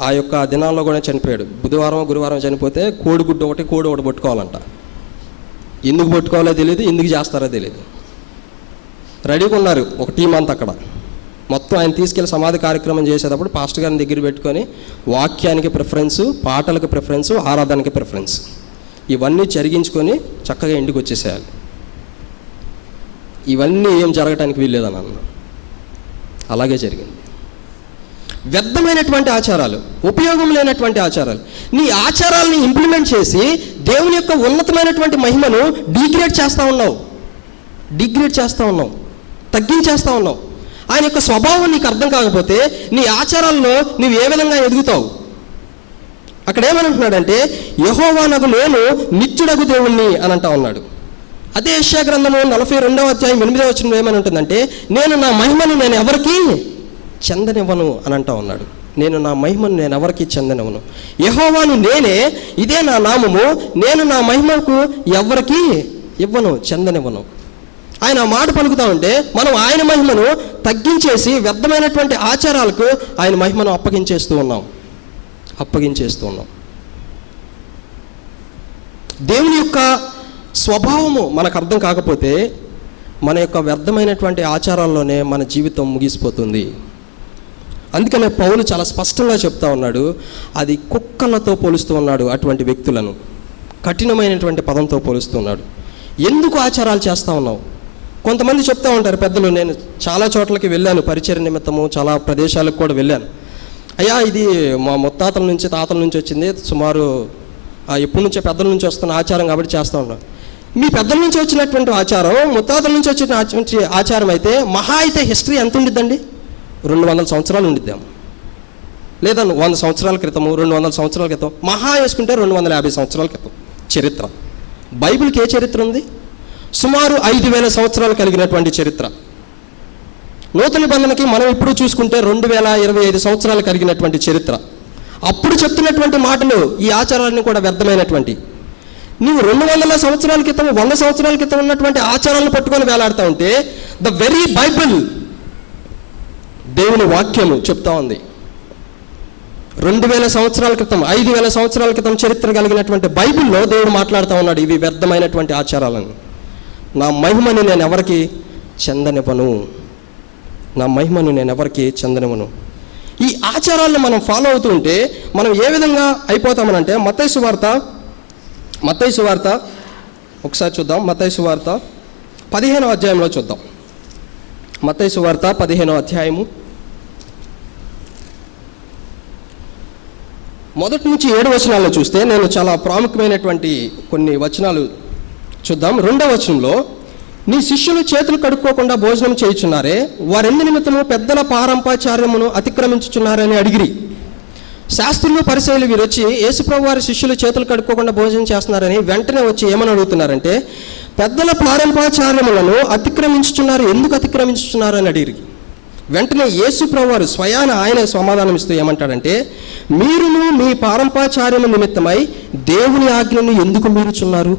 ఆ యొక్క దినాల్లో కూడా చనిపోయాడు. బుధవారం గురువారం చనిపోతే కోడిగుడ్డు ఒకటి పట్టుకోవాలంట. ఎందుకు పట్టుకోవాలో తెలియదు, ఎందుకు చేస్తారో తెలియదు. రెడీగా ఉన్నారు ఒక టీం అంతా అక్కడ. మొత్తం ఆయన తీసుకెళ్ళి సమాధి కార్యక్రమం చేసేటప్పుడు పాస్టర్ గారిని దగ్గర పెట్టుకొని వాక్యానికి ప్రిఫరెన్సు, పాటలకు ప్రిఫరెన్సు, ఆరాధనకి ప్రిఫరెన్స్, ఇవన్నీ జరిగించుకొని చక్కగా ఇంటికి వచ్చేసేయాలి. ఇవన్నీ ఏం జరగటానికి వీల్లేదని అన్న. అలాగే జరిగింది. వ్యర్థమైనటువంటి ఆచారాలు, ఉపయోగం లేనటువంటి ఆచారాలు, నీ ఆచారాలని ఇంప్లిమెంట్ చేసి దేవుని యొక్క ఉన్నతమైనటువంటి మహిమను డిగ్రేడ్ చేస్తూ ఉన్నావు, తగ్గించేస్తూ ఉన్నావు. ఆయన యొక్క స్వభావం నీకు అర్థం కాకపోతే నీ ఆచారాల్లో నువ్వు ఏ విధంగా ఎదుగుతావు? అక్కడ ఏమనంటున్నాడంటే, యెహోవానగు నేను నిత్యుడగు దేవుణ్ణి అని అంటా ఉన్నాడు. అదే యెషయా గ్రంథము 42వ అధ్యాయం 8వ వచనంలో ఏమని ఉంటుందంటే, నేను నా మహిమను నేను ఎవరికి చెందనివ్వను అని అంటా ఉన్నాడు. నేను నా మహిమను నేను ఎవరికి చెందనివ్వను. యెహోవాను నేనే, ఇదే నా నామము, నేను నా మహిమకు ఎవరికి ఇవ్వను, చెందనివ్వను. ఆయన ఆ మాట పలుకుతా ఉంటే మనం ఆయన మహిమను తగ్గించేసి వ్యర్థమైనటువంటి ఆచారాలకు ఆయన మహిమను అప్పగించేస్తూ ఉన్నాం. దేవుని యొక్క స్వభావము మనకు అర్థం కాకపోతే మన యొక్క వ్యర్థమైనటువంటి ఆచారాల్లోనే మన జీవితం ముగిసిపోతుంది. అందుకనే పౌలు చాలా స్పష్టంగా చెప్తా ఉన్నాడు, అది కుక్కలతో పోలుస్తూ ఉన్నాడు. అటువంటి వ్యక్తులను కఠినమైనటువంటి పదంతో పోలుస్తూ ఉన్నాడు. ఎందుకు ఆచారాలు చేస్తూ ఉన్నావు? కొంతమంది చెప్తూ ఉంటారు పెద్దలు, నేను చాలా చోట్లకి వెళ్ళాను, పరిచర్య నిమిత్తము చాలా ప్రదేశాలకు కూడా వెళ్ళాను. అయ్యా, ఇది మా ముత్తాతల నుంచి తాతల నుంచి వచ్చింది, సుమారు ఎప్పటి నుంచో పెద్దల నుంచి వస్తున్న ఆచారం కాబట్టి చేస్తూ ఉన్నాం. మీ పెద్దల నుంచి వచ్చినటువంటి ఆచారం, ముత్తాతల నుంచి వచ్చిన ఆచారం అయితే మహా అయితే హిస్టరీ ఎంత ఉండిద్దండి? 200 సంవత్సరాలు ఉండిద్దాం, లేదా 100 సంవత్సరాల క్రితము, 200 సంవత్సరాల క్రితం, మహా వేసుకుంటే 250 సంవత్సరాల క్రితం చరిత్ర. బైబిల్కి ఏ చరిత్ర ఉంది? సుమారు 5000 సంవత్సరాలు కలిగినటువంటి చరిత్ర. నూతన నిబంధనకి మనం ఇప్పుడు చూసుకుంటే 2025 సంవత్సరాలు కలిగినటువంటి చరిత్ర. అప్పుడు చెప్తున్నటువంటి మాటలు ఈ ఆచారాలను కూడా వ్యర్థమైనటువంటి. నువ్వు 200 సంవత్సరాల క్రితం, 100 సంవత్సరాల క్రితం ఉన్నటువంటి ఆచారాలను పట్టుకొని వేలాడుతూ ఉంటే ద వెరీ బైబిల్, దేవుని వాక్యము చెప్తా ఉంది, 2000 సంవత్సరాల క్రితం, 5000 సంవత్సరాల క్రితం చరిత్ర కలిగినటువంటి బైబిల్లో దేవుడు మాట్లాడుతూ ఉన్నాడు, ఇవి వ్యర్థమైనటువంటి ఆచారాలను. నా మహిమను నేను ఎవరికి చెందనివ్వను. ఈ ఆచారాలను మనం ఫాలో అవుతూ ఉంటే మనం ఏ విధంగా అయిపోతామనంటే, మత్తయి సువార్త ఒకసారి చూద్దాం. మత్తయి సువార్త 15వ అధ్యాయంలో చూద్దాం. మత్తయి సువార్త 15వ అధ్యాయము 1 నుంచి 7 వచనాల్లో చూస్తే నేను చాలా ప్రాముఖ్యమైనటువంటి కొన్ని వచనాలు చూద్దాం. 2వ వచనంలో, నీ శిష్యులు చేతులు కడుక్కోకుండా భోజనం చేయుచున్నారే, వారెందు నిమిత్తము పెద్దల పారంపర్యమును అతిక్రమించుచున్నారని అడిగిరి. శాస్త్రులు పరిసయ్యులు వీరు వచ్చి యేసుప్రభు వారి శిష్యులు చేతులు కడుక్కోకుండా భోజనం చేస్తున్నారని వెంటనే వచ్చి ఏమని అడుగుతున్నారంటే, పెద్దల పారంపర్యములను అతిక్రమించుచున్నారు, ఎందుకు అతిక్రమించుచున్నారు అని అడిగిరి. వెంటనే యేసుప్రభు వారు స్వయాన ఆయన సమాధానం ఇస్తూ ఏమంటాడంటే, మీరును మీ పారంపర్యము నిమిత్తమై దేవుని ఆజ్ఞను ఎందుకు మీరుచున్నారు?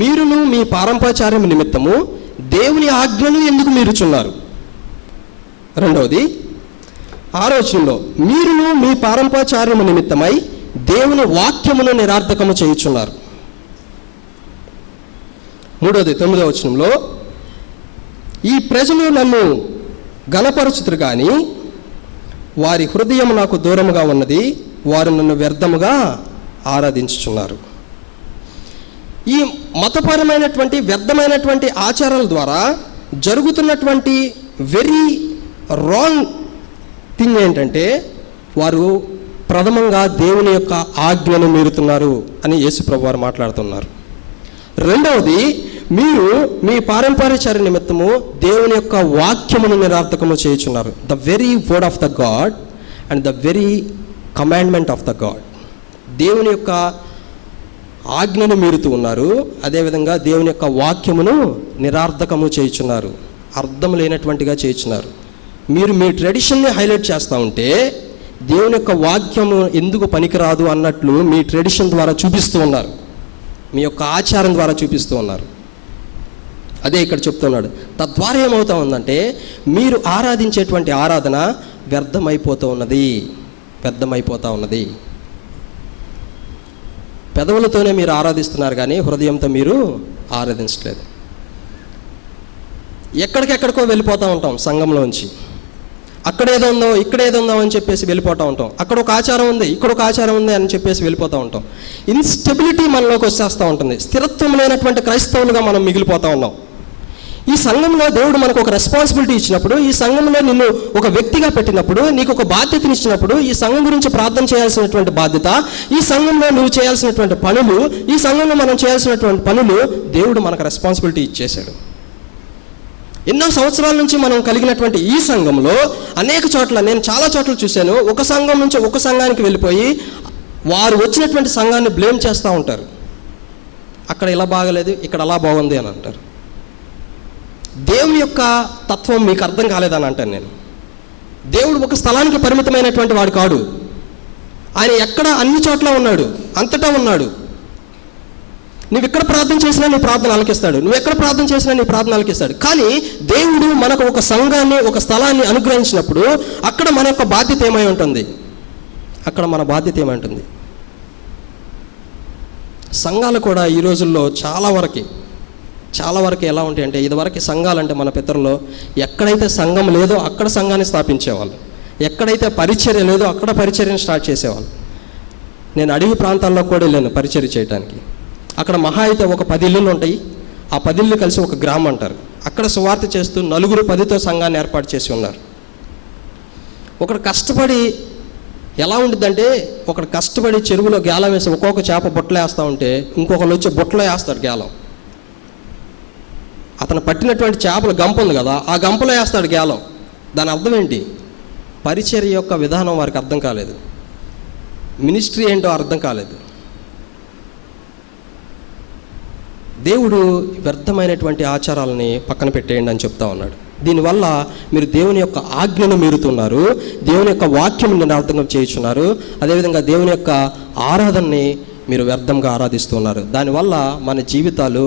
మీరును మీ పారంపర్యం నిమిత్తము దేవుని ఆజ్ఞను ఎందుకు మీరుచున్నారు? రెండవది 6వ వచనంలో, మీరును మీ పారంపర్యం నిమిత్తమై దేవుని వాక్యమును నిరర్థకము చేయుచున్నారు. 3వది 9వ వచనంలో, ఈ ప్రజలు నన్ను ఘనపరచుతురు కానీ వారి హృదయం నాకు దూరముగా ఉన్నది, వారు నన్ను వ్యర్థముగా ఆరాధించుచున్నారు. ఈ మతపరమైనటువంటి వ్యర్థమైనటువంటి ఆచారాల ద్వారా జరుగుతున్నటువంటి వెరీ రాంగ్ థింగ్ ఏంటంటే, వారు ప్రథమంగా దేవుని యొక్క ఆజ్ఞను మీరుతున్నారు అని యేసుప్రభు వారు మాట్లాడుతున్నారు. రెండవది, మీరు మీ పారంపర్యచర్య నిమిత్తము దేవుని యొక్క వాక్యమును నిరర్థకము చేయుచున్నారు. The very word of the God and the very commandment of the God. దేవుని యొక్క ఆజ్ఞను మీరుతూ ఉన్నారు, అదేవిధంగా దేవుని యొక్క వాక్యమును నిరర్థకము చేయుచున్నారు, అర్థం లేనటువంటిగా చేయుచున్నారు. మీరు మీ ట్రెడిషన్ని హైలైట్ చేస్తూ ఉంటే దేవుని యొక్క వాక్యము ఎందుకు పనికిరాదు అన్నట్లు మీ ట్రెడిషన్ ద్వారా చూపిస్తూ ఉన్నారు, మీ యొక్క ఆచారం ద్వారా చూపిస్తూ ఉన్నారు. అదే ఇక్కడ చెప్తున్నాడు. తద్వారా ఏమవుతా ఉందంటే, మీరు ఆరాధించేటువంటి ఆరాధన వ్యర్థమైపోతూ ఉన్నది. పెదవులతోనే మీరు ఆరాధిస్తున్నారు కానీ హృదయంతో మీరు ఆరాధించలేదు. ఎక్కడికెక్కడికో వెళ్ళిపోతూ ఉంటాం సంఘంలోంచి. అక్కడేదో ఉందో ఇక్కడేదో ఉందో అని చెప్పేసి వెళ్ళిపోతూ ఉంటాం. అక్కడ ఒక ఆచారం ఉంది, ఇక్కడ ఒక ఆచారం ఉంది అని చెప్పేసి వెళ్ళిపోతూ ఉంటాం. ఇన్స్టెబిలిటీ మనలోకి వచ్చేస్తూ ఉంటుంది. స్థిరత్వం లేనటువంటి క్రైస్తవులుగా మనం మిగిలిపోతూ ఉన్నాం. ఈ సంఘంలో దేవుడు మనకు ఒక రెస్పాన్సిబిలిటీ ఇచ్చినప్పుడు, ఈ సంఘంలో నిన్ను ఒక వ్యక్తిగా పెట్టినప్పుడు, నీకు ఒక బాధ్యతని ఇచ్చినప్పుడు, ఈ సంఘం గురించి ప్రార్థన చేయాల్సినటువంటి బాధ్యత, ఈ సంఘంలో నువ్వు చేయాల్సినటువంటి పనులు, ఈ సంఘంలో మనం చేయాల్సినటువంటి పనులు దేవుడు మనకు రెస్పాన్సిబిలిటీ ఇచ్చేశాడు. ఎన్నో సంవత్సరాల నుంచి మనం కలిగినటువంటి ఈ సంఘంలో అనేక చోట్ల, నేను చాలా చోట్ల చూశాను, ఒక సంఘం నుంచి ఒక సంఘానికి వెళ్ళిపోయి వారు వచ్చినటువంటి సంఘాన్ని బ్లేమ్ చేస్తూ ఉంటారు. అక్కడ ఇలా బాగలేదు, ఇక్కడ అలా బాగుంది అని అంటారు. దేవుని యొక్క తత్వం మీకు అర్థం కాలేదని అంటాను నేను. దేవుడు ఒక స్థలానికి పరిమితమైనటువంటి వాడు కాడు. ఆయన ఎక్కడ అన్ని చోట్ల ఉన్నాడు, అంతటా ఉన్నాడు. నువ్వు ఎక్కడ ప్రార్థన చేసినా నీ ప్రార్థన ఆలకిస్తాడు, నువ్వు ఎక్కడ ప్రార్థన చేసినా నీ ప్రార్థన ఆలకిస్తాడు. కానీ దేవుడు మనకు ఒక సంఘాన్ని, ఒక స్థలాన్ని అనుగ్రహించినప్పుడు అక్కడ మన యొక్క బాధ్యత ఏమై ఉంటుంది? అక్కడ మన బాధ్యత ఏమై ఉంటుంది? సంఘాలు కూడా ఈ రోజుల్లో చాలా వరకు ఎలా ఉంటాయంటే, ఇదివరకు సంఘాలంటే మన పితరులో ఎక్కడైతే సంఘం లేదో అక్కడ సంఘాన్ని స్థాపించేవాళ్ళు, ఎక్కడైతే పరిచర్య లేదో అక్కడ పరిచర్యను స్టార్ట్ చేసేవాళ్ళు. నేను అడవి ప్రాంతాల్లో కూడా వెళ్ళాను పరిచర్య చేయడానికి. అక్కడ మహా అయితే ఒక 10 ఇళ్ళు ఉంటాయి. ఆ 10 ఇళ్ళు కలిసి ఒక గ్రామం అంటారు. అక్కడ సువార్త చేస్తూ 9-10తో సంఘాన్ని ఏర్పాటు చేసి ఉన్నారు. ఒకడు కష్టపడి ఎలా ఉంటుందంటే, ఒకడు కష్టపడి చెరువులో గేలం వేసి ఒక్కొక్క చేప బుట్టలో వేస్తూ ఉంటే ఇంకొకళ్ళు వచ్చి బుట్టలో వేస్తాడు గేలం. అతను పట్టినటువంటి చేపల గంప ఉంది కదా, ఆ గంపలో వేస్తాడు గేలం. దాని అర్థం ఏంటి? పరిచర్య యొక్క విధానం వారికి అర్థం కాలేదు, మినిస్ట్రీ ఏంటో అర్థం కాలేదు. దేవుడు వ్యర్థమైనటువంటి ఆచారాలని పక్కన పెట్టేయండి అని చెప్తా ఉన్నాడు. దీనివల్ల మీరు దేవుని యొక్క ఆజ్ఞను మీరుతున్నారు, దేవుని యొక్క వాక్యం నిరార్థంగా చేయుచున్నారు, అదేవిధంగా దేవుని యొక్క ఆరాధనని మీరు వ్యర్థంగా ఆరాధిస్తున్నారు. దానివల్ల మన జీవితాలు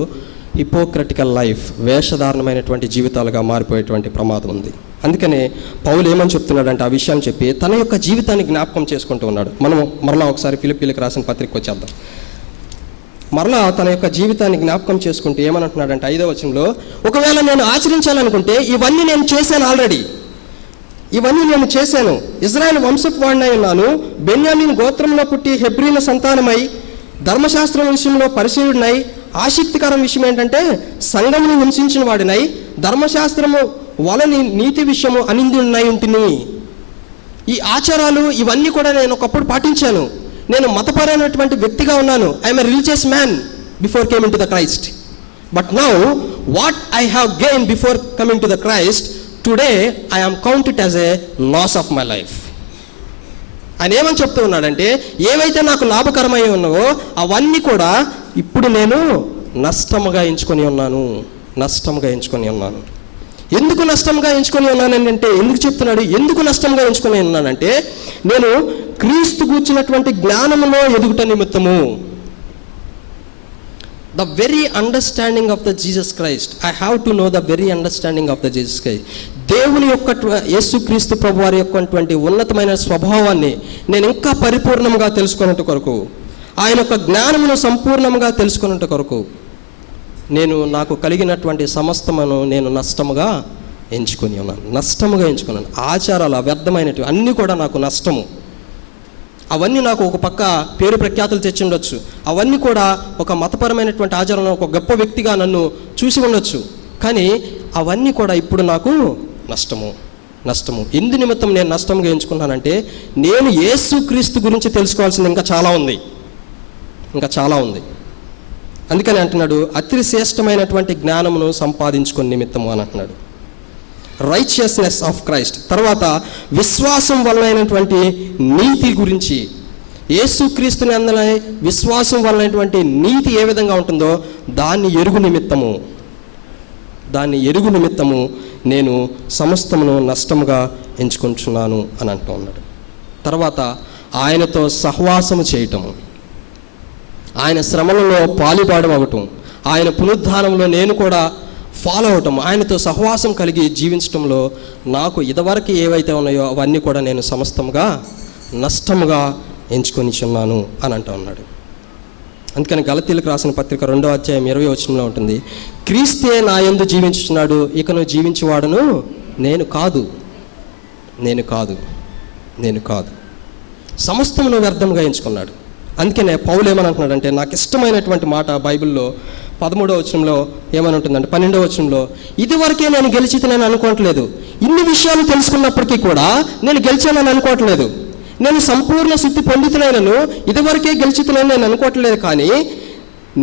హిపోక్రటికల్ లైఫ్, వేషధారణమైనటువంటి జీవితాలుగా మారిపోయేటువంటి ప్రమాదం ఉంది. అందుకనే పౌలు ఏమని చెప్తున్నాడంటే, ఆ విషయాన్ని చెప్పి తన యొక్క జీవితాన్ని జ్ఞాపకం చేసుకుంటూ ఉన్నాడు. మనం మరలా ఒకసారి ఫిలిప్పీలకు రాసిన పత్రిక వచ్చేద్దాం. మరలా తన యొక్క జీవితాన్ని జ్ఞాపకం చేసుకుంటూ ఏమనంటున్నాడంటే 5వ వచనంలో, ఒకవేళ నేను ఆచరించాలనుకుంటే ఇవన్నీ నేను చేశాను, ఆల్రెడీ ఇవన్నీ నేను చేశాను. ఇజ్రాయెల్ వంశపు వాడినై ఉన్నాను, బెన్యామీన్ గోత్రంలో పుట్టి హెబ్రీల సంతానమై ధర్మశాస్త్రం విషయంలో పరిశీలుడినై, ఆసక్తికరం విషయం ఏంటంటే సంఘమును హింసించిన వాడినై, ధర్మశాస్త్రము వలని నీతి విషయము అనిందునై ఉంటిని. ఈ ఆచారాలు ఇవన్నీ కూడా నేను ఒకప్పుడు పాటించాను. నేను మతపరమైనటువంటి వ్యక్తిగా ఉన్నాను. I'm a religious man before coming to the Christ. But now what I have gain before coming to the Christ, today I am counted as a loss of my life. ఆయన ఏమని చెప్తూ ఉన్నాడంటే, ఏవైతే నాకు లాభకరమై ఉన్నావో అవన్నీ కూడా ఇప్పుడు నేను నష్టముగా ఎంచుకొని ఉన్నాను. ఎందుకు నష్టంగా ఎంచుకొని ఉన్నానంటే, ఎందుకు చెప్తున్నాడు? ఎందుకు నష్టంగా ఎంచుకొని ఉన్నానంటే, నేను క్రీస్తు గూర్చినటువంటి జ్ఞానములో ఎదుగుట నిమిత్తము. The very understanding of the Jesus Christ, I have to know the very understanding of the Jesus Christ. దేవుని యొక్క యేసుక్రీస్తు ప్రభు వారి యొక్క ఉన్నతమైన స్వభావాన్ని నేను ఇంకా పరిపూర్ణంగా తెలుసుకున్నట్టు కొరకు, ఆయన యొక్క జ్ఞానమును సంపూర్ణంగా తెలుసుకున్నట్టు కొరకు నాకు కలిగినటువంటి సమస్తమును నేను నష్టముగా ఎంచుకున్నాను. ఆచారాలు వ్యర్థమైనవి అన్నీ కూడా నాకు నష్టము. అవన్నీ నాకు ఒక పక్క పేరు ప్రఖ్యాతులు తెచ్చి ఉండొచ్చు, అవన్నీ కూడా ఒక మతపరమైనటువంటి ఆచారంలో ఒక గొప్ప వ్యక్తిగా నన్ను చూసి ఉండొచ్చు. కానీ అవన్నీ కూడా ఇప్పుడు నాకు నష్టము. ఎందు నిమిత్తం నేను నష్టంగా ఎంచుకున్నానంటే, నేను యేసుక్రీస్తు గురించి తెలుసుకోవాల్సింది ఇంకా చాలా ఉంది. అందుకని అంటున్నాడు, అతి శ్రేష్టమైనటువంటి జ్ఞానమును సంపాదించుకుని నిమిత్తము అని అంటున్నాడు. Righteousness of Christ. తర్వాత విశ్వాసం వలనైనటువంటి నీతి గురించి, యేసుక్రీస్తుని అందులో విశ్వాసం వలనైనటువంటి నీతి ఏ విధంగా ఉంటుందో దాన్ని ఎరుగు నిమిత్తము నేను సమస్తమును నష్టముగా ఎంచుకుంటున్నాను అని అంటూ ఉన్నాడు. తర్వాత ఆయనతో సహవాసము చేయటము, ఆయన శ్రమలలో పాలుపాడం అవటం, ఆయన పునరుద్ధానంలో నేను కూడా ఫాలో అవటం, ఆయనతో సహవాసం కలిగి జీవించటంలో నాకు ఇదివరకు ఏవైతే ఉన్నాయో అవన్నీ కూడా నేను సమస్తముగా నష్టముగా ఎంచుకొని ఉన్నాను అని అంటూ ఉన్నాడు. అందుకని గలతీలకు రాసిన పత్రిక 2వ అధ్యాయం 20వ వచనంలో ఉంటుంది, క్రీస్తే నా యందు జీవించుచున్నాడు, ఇకను జీవించువాడును నేను కాదు, నేను కాదు, నేను కాదు. సమస్తమును వ్యర్థంగా ఎంచుకున్నాడు. అందుకనే పౌలు ఏమని అంటున్నాడంటే, నాకు ఇష్టమైనటువంటి మాట బైబిల్లో 13వ వచనంలో ఏమని ఉంటుందంటే, 12వ వచనంలో, ఇదివరకే నేను గెలిచితనని అనుకోవట్లేదు, ఇన్ని విషయాలు తెలుసుకున్నప్పటికీ కూడా నేను గెలిచానని అనుకోవట్లేదు, నేను సంపూర్ణ శుద్ధి పొందితునైనను ఇదివరకే గెలిచితనని నేను అనుకోవట్లేదు, కానీ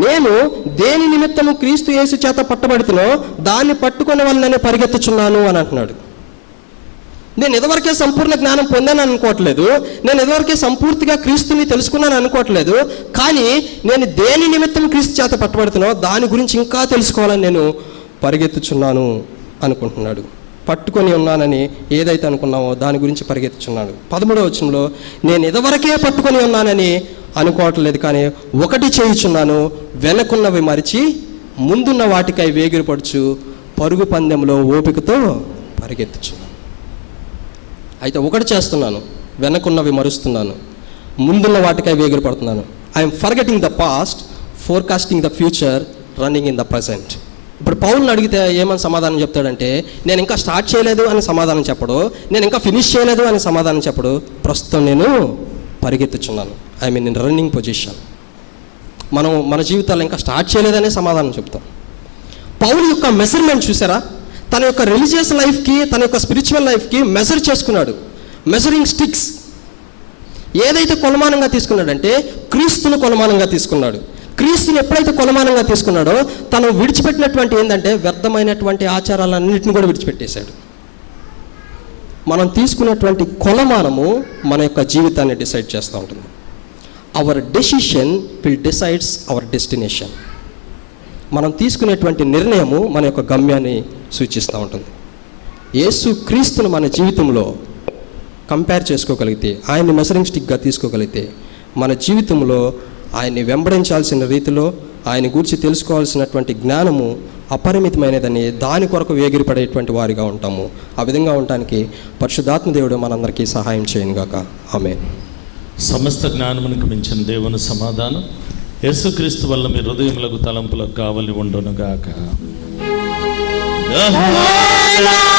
నేను దేని నిమిత్తము క్రీస్తు యేసు చేత పట్టబడుతునో దాన్ని పట్టుకునే వాళ్ళని పరిగెత్తుచున్నాను అని అంటున్నాడు. నేను ఇదివరకే సంపూర్ణ జ్ఞానం పొందాను అనుకోవట్లేదు, నేను ఇదివరకే సంపూర్తిగా క్రీస్తుని తెలుసుకున్నాను అనుకోవట్లేదు, కానీ నేను దేని నిమిత్తం క్రీస్తు చేత పట్టబడుతున్నో దాని గురించి ఇంకా తెలుసుకోవాలని నేను పరిగెత్తుచున్నాను అనుకుంటున్నాడు. పట్టుకొని ఉన్నానని ఏదైతే అనుకున్నామో దాని గురించి పరిగెత్తుచున్నాడు. 13వ వచనంలో, నేను ఇదివరకే పట్టుకొని ఉన్నానని అనుకోవట్లేదు, కానీ ఒకటి చేయుచున్నాను, వెనకున్నవి మరిచి ముందున్న వాటికై వేగిరపడుచు పరుగు పందెంలో ఓపికతో పరిగెత్తుచున్నాను. అయితే ఒకటి చేస్తున్నాను, వెనకున్నవి మరుస్తున్నాను, ముందున్న వాటికై వేగిరపడుతున్నాను. I'm forgetting the past, forecasting the future, running in the present. ఇప్పుడు పౌల్ని అడిగితే ఏమని సమాధానం చెప్తాడంటే, నేను ఇంకా స్టార్ట్ చేయలేదు అని సమాధానం చెప్పడు, నేను ఇంకా ఫినిష్ చేయలేదు అని సమాధానం చెప్పడు, ప్రస్తుతం నేను పరిగెత్తుచున్నాను, I mean in running position. మనం మన జీవితాల్లో ఇంకా స్టార్ట్ చేయలేదనే సమాధానం చెప్తాం. పౌలు యొక్క మెజర్మెంట్ చూసారా, తన యొక్క రిలీజియస్ లైఫ్కి తన యొక్క స్పిరిచువల్ లైఫ్కి మెజర్ చేసుకున్నాడు. మెజరింగ్ స్టిక్స్ ఏదైతే కొలమానంగా తీసుకున్నాడంటే క్రీస్తును కొలమానంగా తీసుకున్నాడు. క్రీస్తుని ఎప్పుడైతే కొలమానంగా తీసుకున్నాడో తను విడిచిపెట్టినటువంటి ఏంటంటే వ్యర్థమైనటువంటి ఆచారాలన్నింటిని కూడా విడిచిపెట్టేశాడు. మనం తీసుకున్నటువంటి కొలమానము మన యొక్క జీవితాన్ని డిసైడ్ చేస్తూ ఉంటుంది. Hour decision will decides hour destination. మనం తీసుకునేటువంటి నిర్ణయము మన యొక్క గమ్యాన్ని సూచిస్తూ ఉంటుంది. యేసు క్రీస్తును మన జీవితంలో కంపేర్ చేసుకోగలిగితే, ఆయన్ని మెజరింగ్ స్టిక్గా తీసుకోగలిగితే, మన జీవితంలో ఆయన్ని వెంబడించాల్సిన రీతిలో ఆయన గురించి తెలుసుకోవాల్సినటువంటి జ్ఞానము అపరిమితమైనదని, దాని కొరకు వేగిరిపడేటువంటి వారిగా ఉంటాము. ఆ విధంగా ఉండటానికి పరిశుద్ధాత్మ దేవుడు మనందరికీ సహాయం చేయనుగాక. ఆమేన్. సమస్త జ్ఞానమునకు మించిన దేవుని సమాధానం యేసుక్రీస్తు వల్ల మీ హృదయములకు తలంపులకు కావలి ఉండునుగాక. Hallelujah.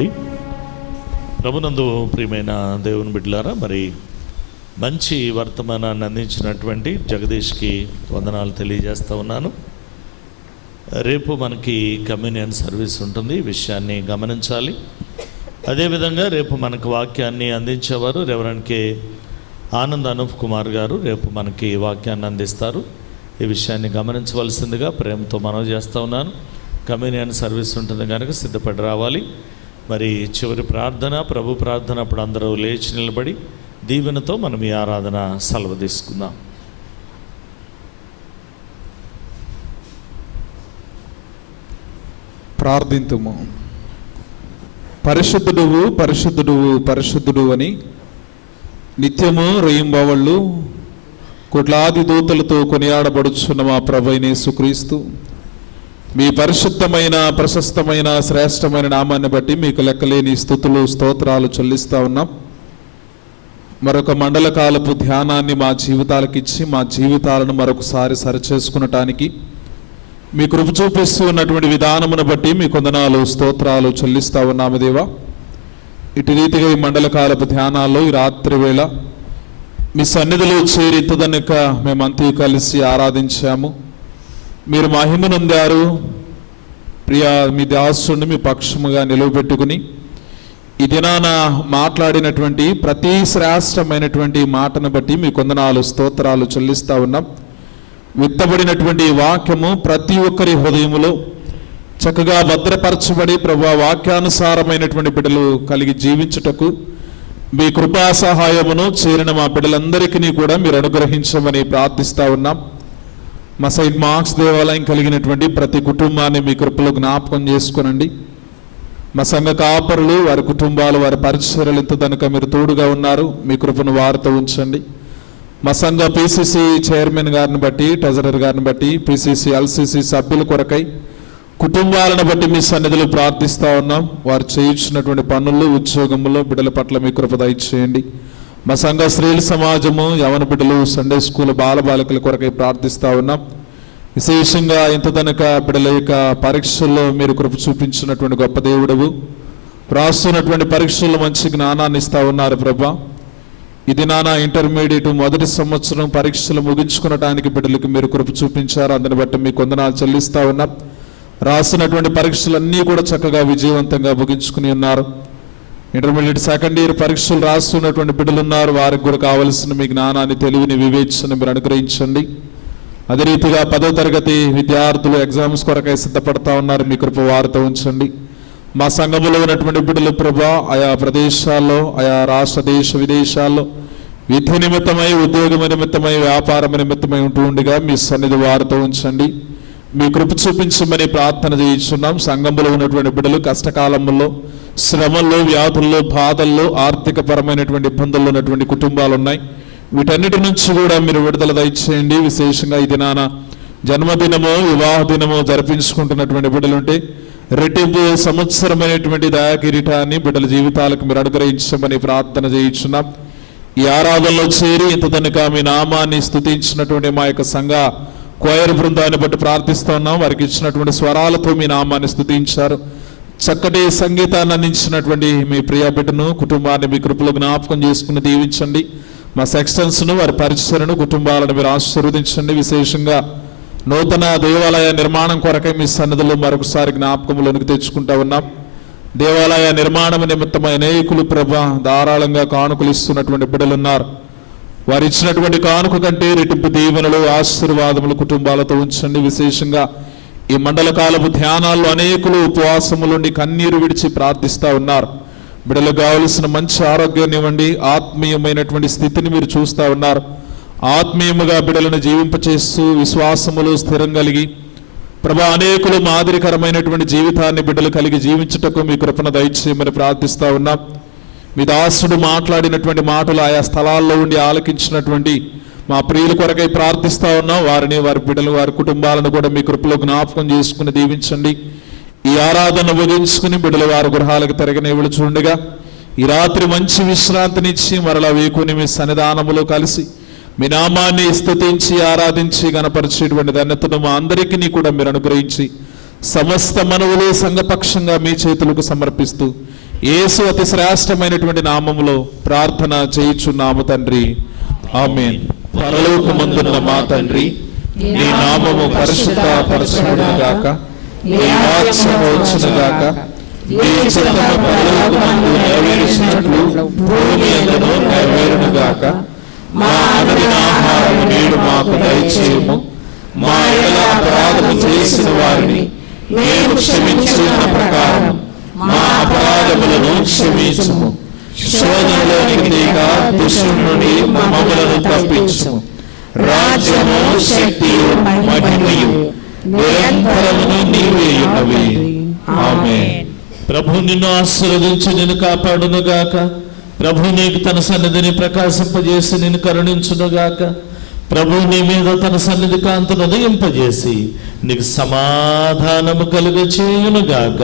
కూర్చోండి. ప్రభునందు ప్రియమైన దేవుని బిడ్డలారా, మరి మంచి వర్తమానాన్ని అందించినటువంటి జగదీష్కి వందనాలు తెలియజేస్తూ ఉన్నాను. రేపు మనకి కమ్యూనియన్ సర్వీస్ ఉంటుంది, ఈ విషయాన్ని గమనించాలి. అదేవిధంగా రేపు మనకు వాక్యాన్ని అందించేవారు రెవరెండ్ కే ఆనంద్ అనూప్ కుమార్ గారు రేపు మనకి వాక్యాన్ని అందిస్తారు. ఈ విషయాన్ని గమనించవలసిందిగా ప్రేమతో మనవి చేస్తూ ఉన్నాను. కమ్యూనియన్ సర్వీస్ ఉంటుంది కనుక సిద్ధపడి రావాలి. మరి చివరి ప్రార్థన, ప్రభు ప్రార్థన అప్పుడు అందరూ లేచి నిలబడి దీవెనతో మనం ఈ ఆరాధన సెలవు తీసుకుందాం. ప్రార్థింతుము. పరిశుద్ధుడువు పరిశుద్ధుడువు పరిశుద్ధుడు అని నిత్యము రేయింబవళ్ళు కోట్లాది దూతలతో కొనియాడబడుచున్న మా ప్రభువైన యేసుక్రీస్తు మీ పరిశుద్ధమైన ప్రశస్తమైన శ్రేష్టమైన నామాన్ని బట్టి మీకు లెక్కలేని స్తుతులు స్తోత్రాలు చెల్లిస్తూ ఉన్నాం. మరొక మండల కాలపు ధ్యానాన్ని మా జీవితాలకు ఇచ్చి మా జీవితాలను మరొకసారి సరిచేసుకునటానికి మీ కృప చూపిస్తూ ఉన్నటువంటి విధానమును బట్టి మీ కొందనాలు స్తోత్రాలు చెల్లిస్తూ ఉన్నాము దేవా. ఇటు రీతిగా ఈ మండల కాలపు ధ్యానాల్లో ఈ రాత్రి వేళ మీ సన్నిధిలో చేరి ఇంతదనక మేమంతా కలిసి ఆరాధించాము. మీరు మహిమనొందారు ప్రియా. మీ దాసుని మీ పక్షముగా నిలవబెట్టుకుని ఈ దినాన మాట్లాడినటువంటి ప్రతి శ్రేష్టమైనటువంటి మాటను బట్టి మీ కొందనాలు స్తోత్రాలు చెల్లిస్తూ ఉన్నాం. విత్తబడినటువంటి వాక్యము ప్రతి ఒక్కరి హృదయములో చక్కగా భద్రపరచబడి ప్రభు వాక్యానుసారమైనటువంటి బిడ్డలు కలిగి జీవించుటకు మీ కృపా సహాయమును చేరిన మా బిడ్డలందరికీ కూడా మీరు అనుగ్రహించమని ప్రార్థిస్తూ ఉన్నాం. మా సెయింట్ మార్క్స్ దేవాలయం కలిగినటువంటి ప్రతి కుటుంబాన్ని మీ కృపలో జ్ఞాపకం చేసుకునండి. మా సంఘ కాపరులు, వారి కుటుంబాలు, వారి పరిచర్యలు ఇంత కనుక మీరు తోడుగా ఉన్నారు. మీ కృపను వారితో ఉంచండి. మా సంఘ పిసిసి చైర్మన్ గారిని బట్టి, ట్రెజరర్ గారిని బట్టి, పిసిసి ఎల్సిసి సభ్యుల కొరకై కుటుంబాలను బట్టి మీ సన్నిధిలో ప్రార్థిస్తూ ఉన్నాం. వారు చేయించినటువంటి పనుల్లో, ఉద్యోగంలో బిడ్డల పట్ల మీ కృప దయచేయండి. మా సంఘ స్త్రీల సమాజము, యవన బిడ్డలు, సండే స్కూల్ బాలబాలికల కొరకై ప్రార్థిస్తూ ఉన్నాం. విశేషంగా ఇంతదనక బిడ్డల యొక్క పరీక్షల్లో మీరు కృప చూపించినటువంటి గొప్ప దేవుడవు. రాస్తున్నటువంటి పరీక్షల్లో మంచి జ్ఞానాన్ని ఇస్తూ ఉన్నారు ప్రభా. ఇది నానా ఇంటర్మీడియట్ మొదటి సంవత్సరం పరీక్షలు ముగించుకునడానికి బిడ్డలకు మీరు కృప చూపించారు. అందుని బట్టి మీ కొందనాలు చెల్లిస్తూ ఉన్నాం. రాసినటువంటి పరీక్షలన్నీ కూడా చక్కగా విజయవంతంగా ముగించుకుని ఉన్నారు. ఇంటర్మీడియట్ సెకండ్ ఇయర్ పరీక్షలు రాస్తున్నటువంటి బిడ్డలు ఉన్నారు. వారికి కూడా కావలసిన మీ జ్ఞానాన్ని, తెలివిని, వివేచన మీరు అనుగ్రహించండి. అదే రీతిగా 10వ తరగతి విద్యార్థులు ఎగ్జామ్స్ కొరకై సిద్ధపడతా ఉన్నారు. మీ కృప వారితో ఉంచండి. మా సంఘములో ఉన్నటువంటి బిడ్డలు ప్రభా ఆయా ప్రదేశాల్లో, ఆయా రాష్ట్ర దేశ విదేశాల్లో విద్య నిమిత్తమై, ఉద్యోగం నిమిత్తమై, వ్యాపారం నిమిత్తమై ఉంటూ ఉండగా మీ సన్నిధి వారితో ఉంచండి. మీ కృప చూపించమని ప్రార్థన చేయించున్నాం. సంఘంలో ఉన్నటువంటి బిడ్డలు కష్టకాలంలో, శ్రమల్లో, వ్యాధుల్లో, బాధల్లో, ఆర్థిక పరమైనటువంటి ఇబ్బందుల్లో ఉన్నటువంటి కుటుంబాలు ఉన్నాయి. వీటన్నిటి నుంచి కూడా మీరు విడుదల దయచేయండి. విశేషంగా ఈ దినాన జన్మదినమో, వివాహ దినమో జరిపించుకుంటున్నటువంటి బిడ్డలుంటే రెట్టింపు సంవత్సరమైనటువంటి దయాకిరీటాన్ని బిడ్డల జీవితాలకు మీరు అనుగ్రహించమని ప్రార్థన చేయించున్నాం. ఈ ఆరాధనలో చేరి ఇంతదనక మీ నామాన్ని స్తుతించినటువంటి మా యొక్క సంఘ కోయర్ బృందాన్ని బట్టి ప్రార్థిస్తూ ఉన్నాం. వారికి ఇచ్చినటువంటి స్వరాలతో మీ నామాన్ని స్తుతించారు. చక్కటి సంగీతాన్ని అందించినటువంటి మీ ప్రియ బిడ్డను, కుటుంబాన్ని మీ కృపలో జ్ఞాపకం చేసుకుని దీవించండి. మా సెక్షన్స్ను, వారి పరిచయను, కుటుంబాలను మీరు ఆశీర్వదించండి. విశేషంగా నూతన దేవాలయ నిర్మాణం కొరకై మీ సన్నిధిలో మరొకసారి జ్ఞాపకములోనికి తెచ్చుకుంటా ఉన్నాం. దేవాలయ నిర్మాణం నిమిత్తమై అనేకులు ప్రభా ధారాళంగా కానుకలు ఇస్తున్నటువంటి బిడ్డలున్నారు. వారు ఇచ్చినటువంటి కానుక కంటే రెట్టింపు దీవెనలు, ఆశీర్వాదములు కుటుంబాలతో ఉంచండి. విశేషంగా ఈ మండల కాలపు ధ్యానాల్లో అనేకులు ఉపవాసములుండి కన్నీరు విడిచి ప్రార్థిస్తూ ఉన్నారు. బిడ్డలకు కావలసిన మంచి ఆరోగ్యాన్ని ఇవ్వండి. ఆత్మీయమైనటువంటి స్థితిని మీరు చూస్తూ ఉన్నారు. ఆత్మీయముగా బిడ్డలను జీవింపచేస్తూ విశ్వాసములు స్థిరం కలిగి ప్రభా అనేకులు మాదిరికరమైనటువంటి జీవితాన్ని బిడ్డలు కలిగి జీవించుటకు మీ కృపను దయచేయమని ప్రార్థిస్తూ ఉన్నాం. మీ దాసుడు మాట్లాడినటువంటి మాటలు ఆయా స్థలాల్లో ఉండి ఆలకించినటువంటి మా ప్రియుల కొరకై ప్రార్థిస్తూ ఉన్నాం. వారిని, వారి బిడ్డలు, వారి కుటుంబాలను కూడా మీ కృపలో జ్ఞాపకం చేసుకుని దీవించండి. ఈ ఆరాధన ముగించుకుని బిడ్డలు వారి గృహాలకు తిరగని వెళుచుండగా ఈ రాత్రి మంచి విశ్రాంతినిచ్చి మరలా వేకుని మీ సన్నిధానములో కలిసి మీ నామాన్ని స్తుతించి ఆరాధించి గణపరిచేటువంటి ధన్యతను మా అందరికీ కూడా మీరు అనుగ్రహించి సమస్త మనవులు సంఘపక్షంగా మీ చేతులకు సమర్పిస్తూ యేసు అతి శ్రేష్టమైనటువంటి నామములో ప్రార్థన చేయుచున్నాము తండ్రి, ఆమేన్. పరలోకమందున్న మా తండ్రి, నీ నామము పరిశుద్ధ పరచబడును గాక, నీ వాక్యము వచ్చును గాక, నీ చిత్తము పరలోకమందు నెరవేరుచున్నట్లు భూమి యందును నెరవేరును గాక. మా అనుదిన ఆహారము నేడు మాకు దయచేయము. మా ఎడల అపరాధము చేసిన వారిని మేము క్షమించిన ప్రకారం మా అపరాధములను క్షమించుము. శోధనలోనికి తీగ దుష్టుని నుండి మమ్మలను తప్పించుము. రాజ్యము, శక్తియు, మహిమయు నిరంతరమును నీవే ఉన్నవి. ఆమేన్. ప్రభు నిన్ను ఆశీర్వదించి నిన్ను కాపాడును గాక. ప్రభు నీకు తన సన్నిధిని ప్రకాశింపజేసి నిన్ను కరుణించును గాక. ప్రభు నీ మీద తన సన్నిధి కాంతును ఉదయింపజేసి నీకు సమాధానము కలుగచేయును గాక.